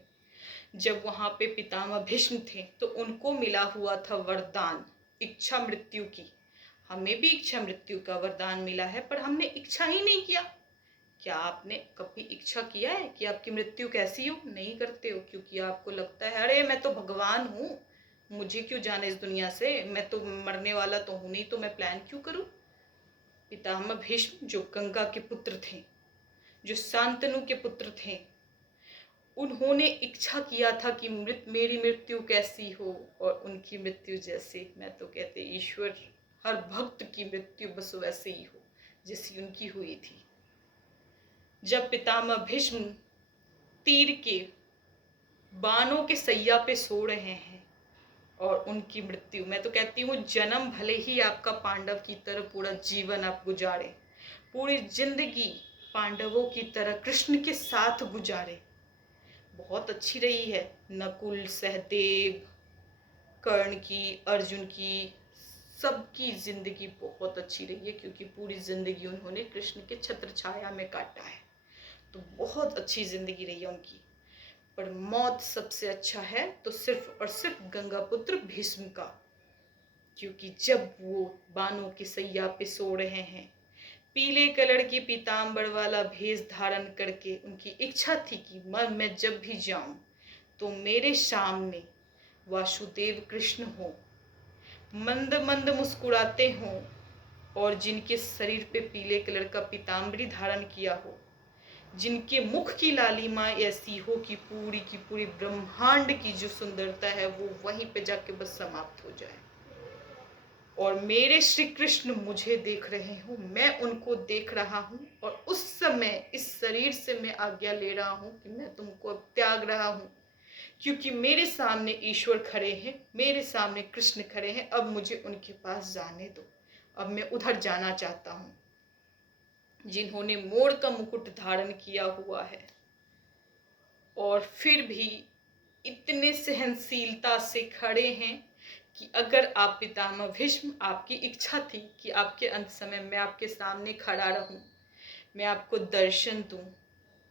जब वहाँ पे पितामह भीष्म थे, तो उनको मिला हुआ था वरदान इच्छा मृत्यु की। हमें भी इच्छा मृत्यु का वरदान मिला है, पर हमने इच्छा ही नहीं किया। क्या आपने कभी इच्छा किया है कि आपकी मृत्यु कैसी हो? नहीं करते हो, क्योंकि आपको लगता है अरे मैं तो भगवान हूँ, मुझे क्यों जाने इस दुनिया से, मैं तो मरने वाला तो हूँ नहीं, तो मैं प्लान क्यों करूँ। पितामह भीष्म जो गंगा के पुत्र थे, जो शांतनु के पुत्र थे, उन्होंने इच्छा किया था कि मेरी मृत्यु कैसी हो, और उनकी मृत्यु जैसे, मैं तो कहते ईश्वर हर भक्त की मृत्यु बस वैसे ही हो जैसी उनकी हुई थी। जब पितामह भीष्म तीर के बाणों के सैया पे सो रहे हैं और उनकी मृत्यु, मैं तो कहती हूँ जन्म भले ही आपका पांडव की तरह पूरा जीवन आप गुजारे, पूरी जिंदगी पांडवों की तरह कृष्ण के साथ गुजारे, बहुत अच्छी रही है। नकुल, सहदेव, कर्ण की, अर्जुन की, सबकी जिंदगी बहुत अच्छी रही है, क्योंकि पूरी जिंदगी उन्होंने कृष्ण के छत्र छाया में काटा है, तो बहुत अच्छी जिंदगी रही है उनकी। पर मौत सबसे अच्छा है तो सिर्फ और सिर्फ गंगा पुत्र भीष्म का, क्योंकि जब वो बाणों की सैया पे सो रहे हैं, पीले कलर की पीताम्बर वाला भेष धारण करके उनकी इच्छा थी कि मैं जब भी जाऊं तो मेरे सामने वासुदेव कृष्ण हो, मंद मंद मुस्कुराते हों, और जिनके शरीर पे पीले कलर का पीताम्बरी धारण किया हो, जिनके मुख की लालिमा ऐसी हो कि पूरी ब्रह्मांड की जो सुंदरता है वो वहीं पे जाके बस समाप्त हो जाए, और मेरे श्री कृष्ण मुझे देख रहे हो, मैं उनको देख रहा हूँ, और उस समय इस शरीर से मैं आज्ञा ले रहा हूँ कि मैं तुमको अब त्याग रहा हूँ, क्योंकि मेरे सामने ईश्वर खड़े हैं, मेरे सामने कृष्ण खड़े हैं, अब मुझे उनके पास जाने दो, अब मैं उधर जाना चाहता हूँ, जिन्होंने मोर का मुकुट धारण किया हुआ है और फिर भी इतने सहनशीलता से खड़े हैं कि अगर आप पितामह भीष्म, आपकी इच्छा थी कि आपके अंत समय मैं आपके सामने खड़ा रहूं, मैं आपको दर्शन दूं,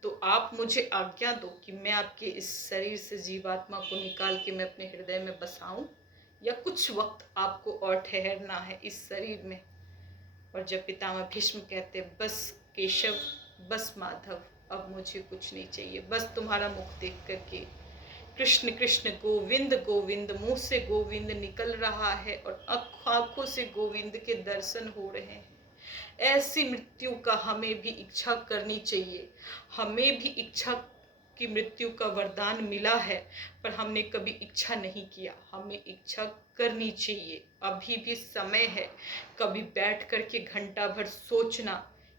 तो आप मुझे आज्ञा दो कि मैं आपके इस शरीर से जीवात्मा को निकाल के मैं अपने हृदय में बसाऊं, या कुछ वक्त आपको और ठहरना है इस शरीर में। और जब पितामह भीष्म कहते बस केशव, बस माधव, अब मुझे कुछ नहीं चाहिए, बस तुम्हारा मुख देख करके कृष्ण कृष्ण गोविंद गोविंद, मुंह से गोविंद निकल रहा है और आंखों से गोविंद के दर्शन हो रहे हैं। ऐसी मृत्यु का हमें भी इच्छा करनी चाहिए। हमें भी इच्छा की मृत्यु का वरदान मिला है, पर हमने कभी इच्छा नहीं किया। हमें इच्छा करनी चाहिए, अभी भी समय है। कभी बैठ करके घंटा भर सोचना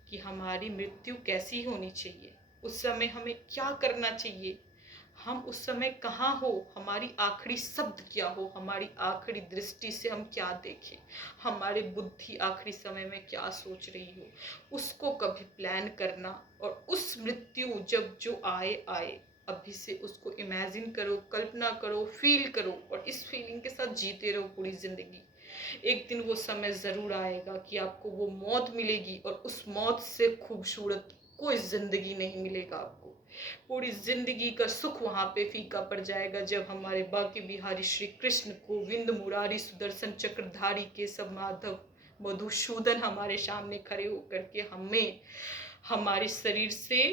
कि हमारी मृत्यु कैसी होनी चाहिए, उस समय हमें क्या करना चाहिए, हम उस समय कहाँ हो, हमारी आखिरी शब्द क्या हो, हमारी आखिरी दृष्टि से हम क्या देखें, हमारी बुद्धि आखिरी समय में क्या सोच रही हो, उसको कभी प्लान करना। और उस मृत्यु जब जो आए आए, अभी से उसको इमेजिन करो, कल्पना करो, फील करो, और इस फीलिंग के साथ जीते रहो पूरी जिंदगी। एक दिन वो समय जरूर आएगा कि आपको वो मौत मिलेगी, और उस मौत से खूबसूरत कोई जिंदगी नहीं मिलेगा आपको। पूरी जिंदगी का सुख वहां पे फीका पड़ जाएगा, जब हमारे बाकी बिहारी श्री कृष्ण गोविंद मुरारी सुदर्शन चक्रधारी केशव माधव मधुसूदन हमारे सामने खड़े होकर के हमें हमारे शरीर से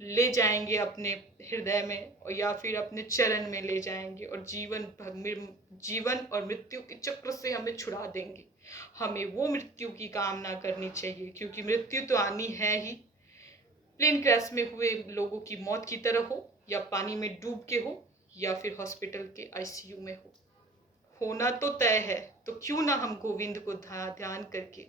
ले जाएंगे अपने हृदय में, या फिर अपने चरण में ले जाएंगे, और जीवन और मृत्यु के चक्र से हमें छुड़ा देंगे। हमें वो मृत्यु की कामना करनी चाहिए, क्योंकि मृत्यु तो आनी है ही। प्लेन क्रैश में हुए लोगों की मौत की तरह हो, या पानी में डूब के हो, या फिर हॉस्पिटल के आईसीयू में हो, होना तो तय है। तो क्यों ना हम गोविंद को ध्यान करके,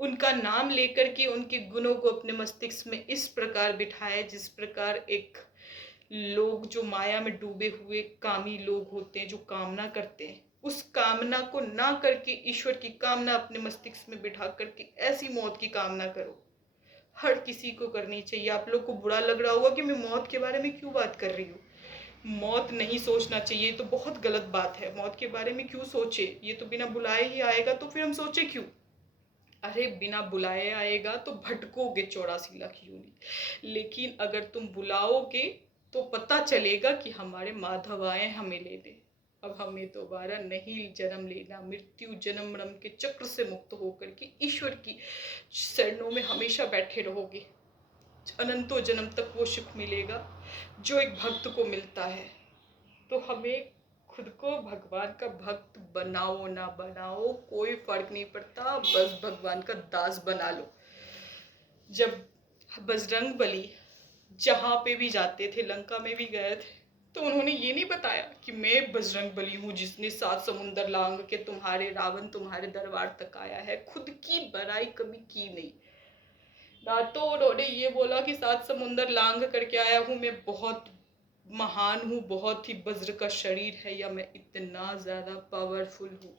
उनका नाम लेकर के, उनके गुणों को अपने मस्तिष्क में इस प्रकार बिठाए जिस प्रकार एक लोग जो माया में डूबे हुए कामी लोग होते हैं, जो कामना करते हैं, उस कामना को ना करके ईश्वर की कामना अपने मस्तिष्क में बिठा करके ऐसी मौत की कामना करो। हर किसी को करनी चाहिए। आप लोग को बुरा लग रहा होगा कि मैं मौत के बारे में क्यों बात कर रही हूँ। मौत नहीं सोचना चाहिए, तो बहुत गलत बात है। मौत के बारे में क्यों सोचे, ये तो बिना बुलाए ही आएगा, तो फिर हम सोचे क्यों। अरे बिना बुलाए आएगा तो भटकोगे 84 लाख योनि, लेकिन अगर तुम बुलाओगे तो पता चलेगा कि हमारे माधव आए हमें लेने। अब हमें दोबारा नहीं जन्म लेना, मृत्यु जन्म मरण के चक्र से मुक्त होकर के ईश्वर की शरणों में हमेशा बैठे रहोगे। अनंतों जन्म तक वो सुख मिलेगा जो एक भक्त को मिलता है। तो हमें खुद को भगवान का भक्त बनाओ ना बनाओ कोई फर्क नहीं पड़ता, बस भगवान का दास बना लो। जब बजरंग बली जहाँ पे भी जाते थे, लंका में भी गए थे, तो उन्होंने ये नहीं बताया कि मैं बजरंग बली हूँ जिसने 7 समुंदर लांग के तुम्हारे रावण तुम्हारे दरबार तक आया है। खुद की बड़ाई कभी की नहीं। ना तो उन्होंने ये बोला कि 7 समुंदर लांग करके आया हूँ, मैं बहुत महान हूँ, बहुत ही वज्र का शरीर है, या मैं इतना ज़्यादा पावरफुल हूँ।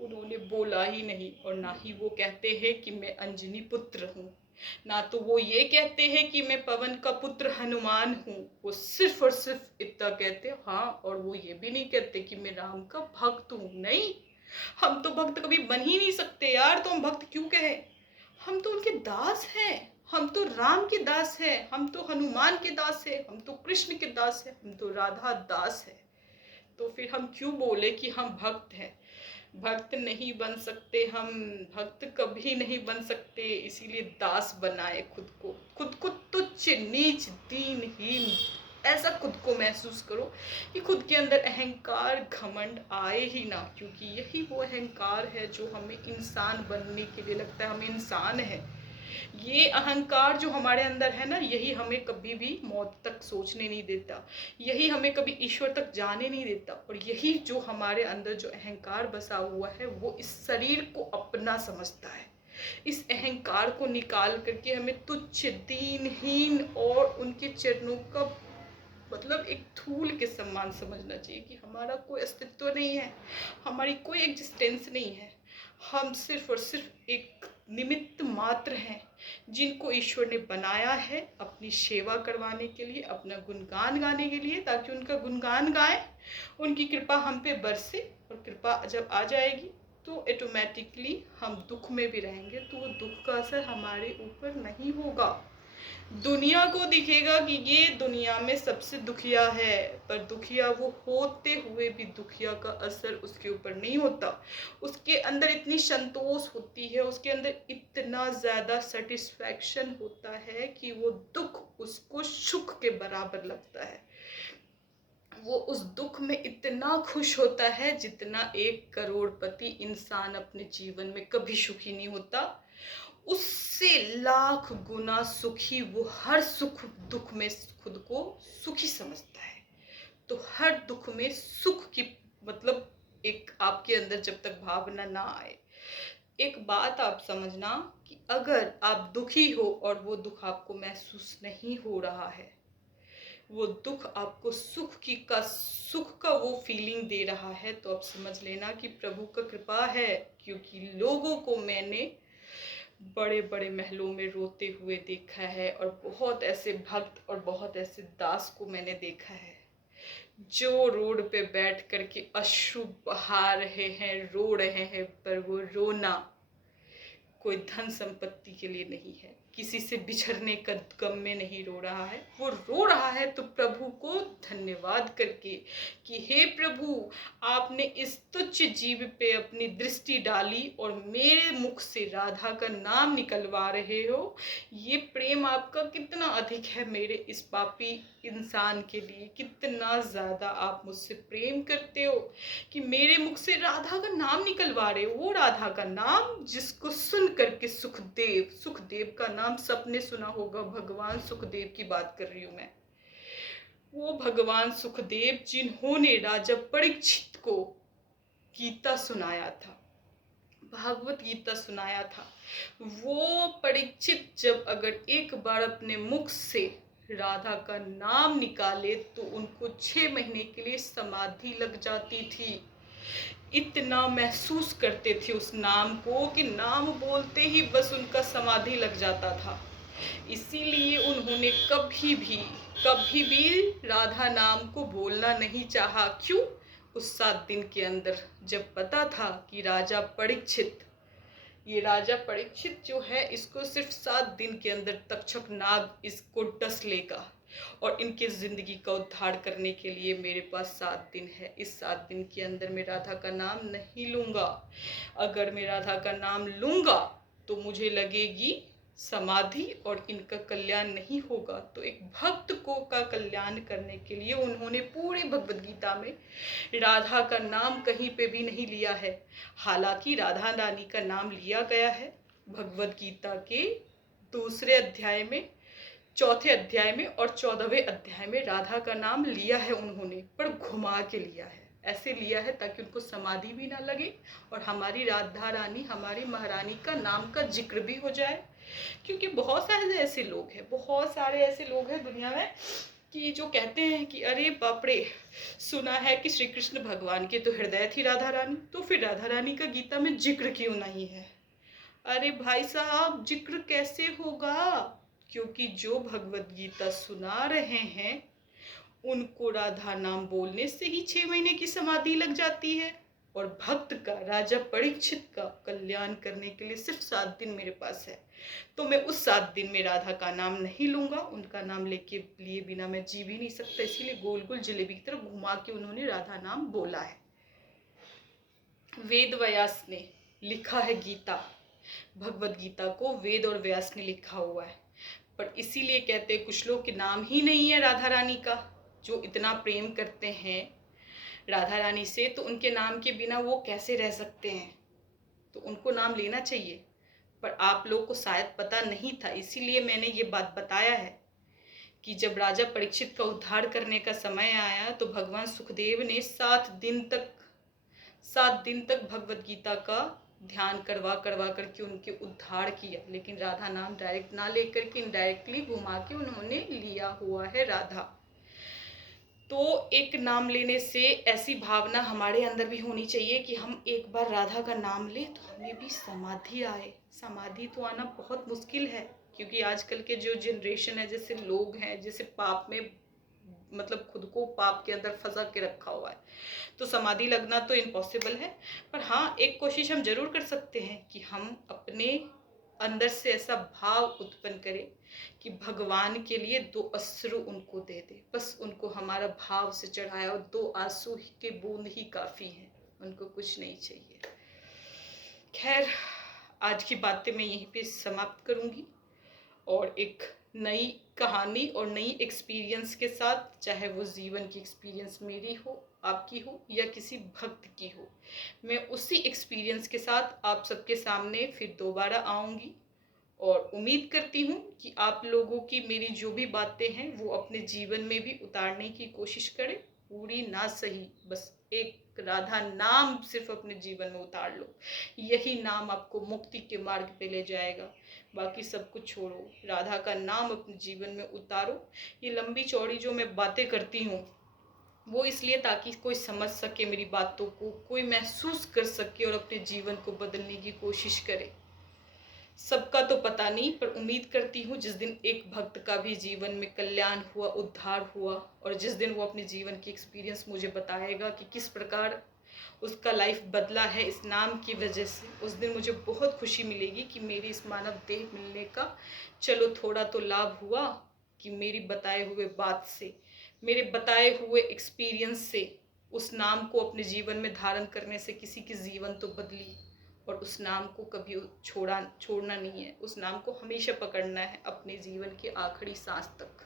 उन्होंने बोला ही नहीं। और ना ही वो कहते हैं कि मैं अंजनी पुत्र हूँ, ना तो वो ये कहते हैं कि मैं पवन का पुत्र हनुमान हूँ। वो सिर्फ और सिर्फ इतना कहते हैं। हाँ, और वो ये भी नहीं कहते कि मैं राम का भक्त हूँ। नहीं, हम तो भक्त कभी बन ही नहीं सकते यार, तो हम भक्त क्यों कहें। हम तो उनके दास हैं, हम तो राम के दास हैं, हम तो हनुमान के दास हैं, हम तो कृष्ण के दास हैं, हम तो राधा दास हैं। तो फिर हम क्यों बोले कि हम भक्त हैं। भक्त नहीं बन सकते हम, भक्त कभी नहीं बन सकते, इसीलिए दास बनाए खुद को तुच्छ नीच दीनहीन ऐसा खुद को महसूस करो कि खुद के अंदर अहंकार घमंड आए ही ना, क्योंकि यही वो अहंकार है जो हमें इंसान बनने के लिए लगता है हम इंसान हैं। ये अहंकार जो हमारे अंदर है ना, यही हमें कभी भी मौत तक सोचने नहीं देता, यही हमें कभी ईश्वर तक जाने नहीं देता, और यही जो हमारे अंदर जो अहंकार बसा हुआ है वो इस शरीर को अपना समझता है। इस अहंकार को निकाल करके हमें तुच्छ दीनहीन और उनके चरणों का मतलब एक धूल के समान समझना चाहिए कि हमारा कोई अस्तित्व नहीं है, हमारी कोई एग्जिस्टेंस नहीं है, हम सिर्फ और सिर्फ एक निमित्त मात्र हैं जिनको ईश्वर ने बनाया है अपनी सेवा करवाने के लिए, अपना गुणगान गाने के लिए, ताकि उनका गुणगान गाएं, उनकी कृपा हम पे बरसे, और कृपा जब आ जाएगी तो ऑटोमेटिकली हम दुख में भी रहेंगे तो वो दुख का असर हमारे ऊपर नहीं होगा। दुनिया को दिखेगा कि ये दुनिया में सबसे दुखिया है, पर दुखिया वो होते हुए भी दुखिया का असर उसके ऊपर नहीं होता, उसके अंदर इतनी संतोष होती है, उसके अंदर इतना ज़्यादा सेटिस्फैक्शन होता है कि वो दुख उसको सुख के बराबर लगता है। वो उस दुख में इतना खुश होता है जितना एक करोड़पति इंसान अपने जीवन में कभी सुखी नहीं होता, उससे लाख गुना सुखी वो हर सुख दुख में खुद को सुखी समझता है। तो हर दुख में सुख की मतलब एक आपके अंदर जब तक भावना ना आए, एक बात आप समझना कि अगर आप दुखी हो और वो दुख आपको महसूस नहीं हो रहा है, वो दुख आपको सुख का वो फीलिंग दे रहा है, तो आप समझ लेना कि प्रभु का कृपा है, क्योंकि लोगों को मैंने बड़े बड़े महलों में रोते हुए देखा है, और बहुत ऐसे भक्त और बहुत ऐसे दास को मैंने देखा है जो रोड पे बैठ करके अश्रु बहा रहे हैं, रो रहे हैं, पर वो रोना कोई धन संपत्ति के लिए नहीं है, किसी से बिछड़ने का गम में नहीं रो रहा है, वो रो रहा है तो प्रभु को धन्यवाद करके कि हे प्रभु, आपने इस तुच्छ जीव पे अपनी दृष्टि डाली और मेरे मुख से राधा का नाम निकलवा रहे हो। ये प्रेम आपका कितना अधिक है मेरे इस पापी इंसान के लिए, कितना ज़्यादा आप मुझसे प्रेम करते हो कि मेरे मुख से राधा का नाम निकलवा रहे हो। वो राधा का नाम जिसको सुन करके सुखदेव का नाम सबने सुना होगा, भगवान सुखदेव की बात कर रही हूँ मैं। वो भगवान सुखदेव जिन्होंने राजा परीक्षित को गीता सुनाया था, भागवत गीता सुनाया था, वो परीक्षित जब अगर एक बार अपने मुख से राधा का नाम निकाले तो उनको 6 महीने के लिए समाधि लग जाती थी। इतना महसूस करते थे उस नाम को कि नाम बोलते ही बस उनका समाधि लग जाता था। इसीलिए उन्होंने कभी भी राधा नाम को बोलना नहीं चाहा। क्यों? उस 7 दिन के अंदर जब पता था कि ये राजा परीक्षित जो है, इसको सिर्फ 7 दिन के अंदर तक्षक नाग इसको डस लेगा, और इनके ज़िंदगी का उद्धार करने के लिए मेरे पास 7 दिन है। इस 7 दिन के अंदर मैं राधा का नाम नहीं लूँगा। अगर मैं राधा का नाम लूँगा तो मुझे लगेगी समाधि और इनका कल्याण नहीं होगा। तो एक भक्त को का कल्याण करने के लिए उन्होंने पूरे भगवद गीता में राधा का नाम कहीं पे भी नहीं लिया है। हालांकि राधा रानी का नाम लिया गया है भगवद गीता के दूसरे अध्याय में, चौथे अध्याय में और 14वें अध्याय में राधा का नाम लिया है उन्होंने, पर घुमा के लिया है। ऐसे लिया है ताकि उनको समाधि भी ना लगे और हमारी राधा रानी, हमारी महारानी का नाम का जिक्र भी हो जाए। क्योंकि बहुत सारे ऐसे लोग हैं दुनिया में कि जो कहते हैं कि अरे बाप रे, सुना है कि श्री कृष्ण भगवान के तो हृदय थी राधा रानी, तो फिर राधा रानी का गीता में जिक्र क्यों नहीं है? अरे भाई साहब, जिक्र कैसे होगा? क्योंकि जो भगवत गीता सुना रहे हैं उनको राधा नाम बोलने से ही 6 महीने की समाधि लग जाती है, और भक्त का, राजा परीक्षित का कल्याण करने के लिए सिर्फ 7 दिन मेरे पास है। तो मैं उस 7 दिन में राधा का नाम नहीं लूँगा, उनका नाम लिए बिना मैं जी भी नहीं सकता। इसीलिए गोल गोल जलेबी की तरह घुमा के उन्होंने राधा नाम बोला है। वेद व्यास ने लिखा है गीता, भगवत गीता को वेद और व्यास ने लिखा हुआ है। पर इसीलिए कहते हैं कुछ लोग के नाम ही नहीं है राधा रानी का, जो इतना प्रेम करते हैं राधा रानी से, तो उनके नाम के बिना वो कैसे रह सकते हैं? तो उनको नाम लेना चाहिए। पर आप लोग को शायद पता नहीं था, इसीलिए मैंने ये बात बताया है कि जब राजा परीक्षित का उद्धार करने का समय आया तो भगवान सुखदेव ने 7 दिन तक भगवत गीता का ध्यान करवा करवा करके उनके उद्धार किया। लेकिन राधा नाम डायरेक्ट ना लेकर के इनडायरेक्टली घुमा के उन्होंने लिया हुआ है राधा। तो एक नाम लेने से ऐसी भावना हमारे अंदर भी होनी चाहिए कि हम एक बार राधा का नाम लें तो हमें भी समाधि आए। समाधि तो आना बहुत मुश्किल है, क्योंकि आजकल के जो जनरेशन है, जैसे लोग हैं, जैसे पाप में मतलब खुद को पाप के अंदर फंसा के रखा हुआ है, तो समाधि लगना तो इम्पॉसिबल है। पर हाँ, एक कोशिश हम जरूर कर सकते हैं कि हम अपने अंदर से ऐसा भाव उत्पन्न करें कि भगवान के लिए 2 अश्रु उनको दे दे। बस उनको हमारा भाव से चढ़ाया, और 2 आंसू के बूंद ही काफ़ी हैं, उनको कुछ नहीं चाहिए। खैर, आज की बातें मैं यहीं पे समाप्त करूँगी, और एक नई कहानी और नई एक्सपीरियंस के साथ, चाहे वो जीवन की एक्सपीरियंस मेरी हो, आपकी हो, या किसी भक्त की हो, मैं उसी एक्सपीरियंस के साथ आप सबके सामने फिर दोबारा आऊँगी। और उम्मीद करती हूँ कि आप लोगों की मेरी जो भी बातें हैं वो अपने जीवन में भी उतारने की कोशिश करें। पूरी ना सही, बस एक राधा नाम सिर्फ अपने जीवन में उतार लो, यही नाम आपको मुक्ति के मार्ग पे ले जाएगा। बाकी सब कुछ छोड़ो, राधा का नाम अपने जीवन में उतारो। ये लंबी चौड़ी जो मैं बातें करती हूँ वो इसलिए ताकि कोई समझ सके मेरी बातों को, कोई महसूस कर सके और अपने जीवन को बदलने की कोशिश करे। सबका तो पता नहीं, पर उम्मीद करती हूँ जिस दिन एक भक्त का भी जीवन में कल्याण हुआ, उद्धार हुआ, और जिस दिन वो अपने जीवन की एक्सपीरियंस मुझे बताएगा कि किस प्रकार उसका लाइफ बदला है इस नाम की वजह से, उस दिन मुझे बहुत खुशी मिलेगी कि मेरी इस मानव देह मिलने का चलो थोड़ा तो लाभ हुआ, कि मेरी बताए हुए बात से, मेरे बताए हुए एक्सपीरियंस से, उस नाम को अपने जीवन में धारण करने से किसी की जीवन तो बदली। और उस नाम को कभी छोड़ना नहीं है, उस नाम को हमेशा पकड़ना है अपने जीवन के आखिरी सांस तक।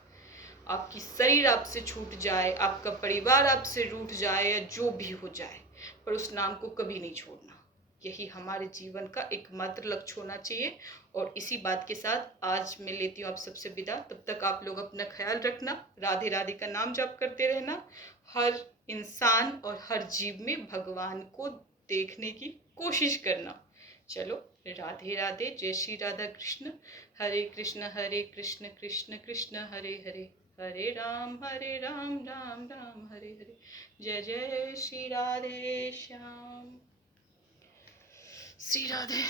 आपकी शरीर आपसे छूट जाए, आपका परिवार आपसे रूठ जाए, या जो भी हो जाए, पर उस नाम को कभी नहीं छोड़ना। यही हमारे जीवन का एकमात्र लक्ष्य होना चाहिए। और इसी बात के साथ आज मैं लेती हूँ आप सबसे विदा। तब तक आप लोग अपना ख्याल रखना, राधे राधे का नाम जप करते रहना, हर इंसान और हर जीव में भगवान को देखने की कोशिश करना। चलो, राधे राधे, जय श्री राधा कृष्ण, हरे कृष्ण कृष्ण कृष्ण हरे हरे, हरे राम राम राम हरे हरे। जय जय श्री राधे श्याम। श्री राधे।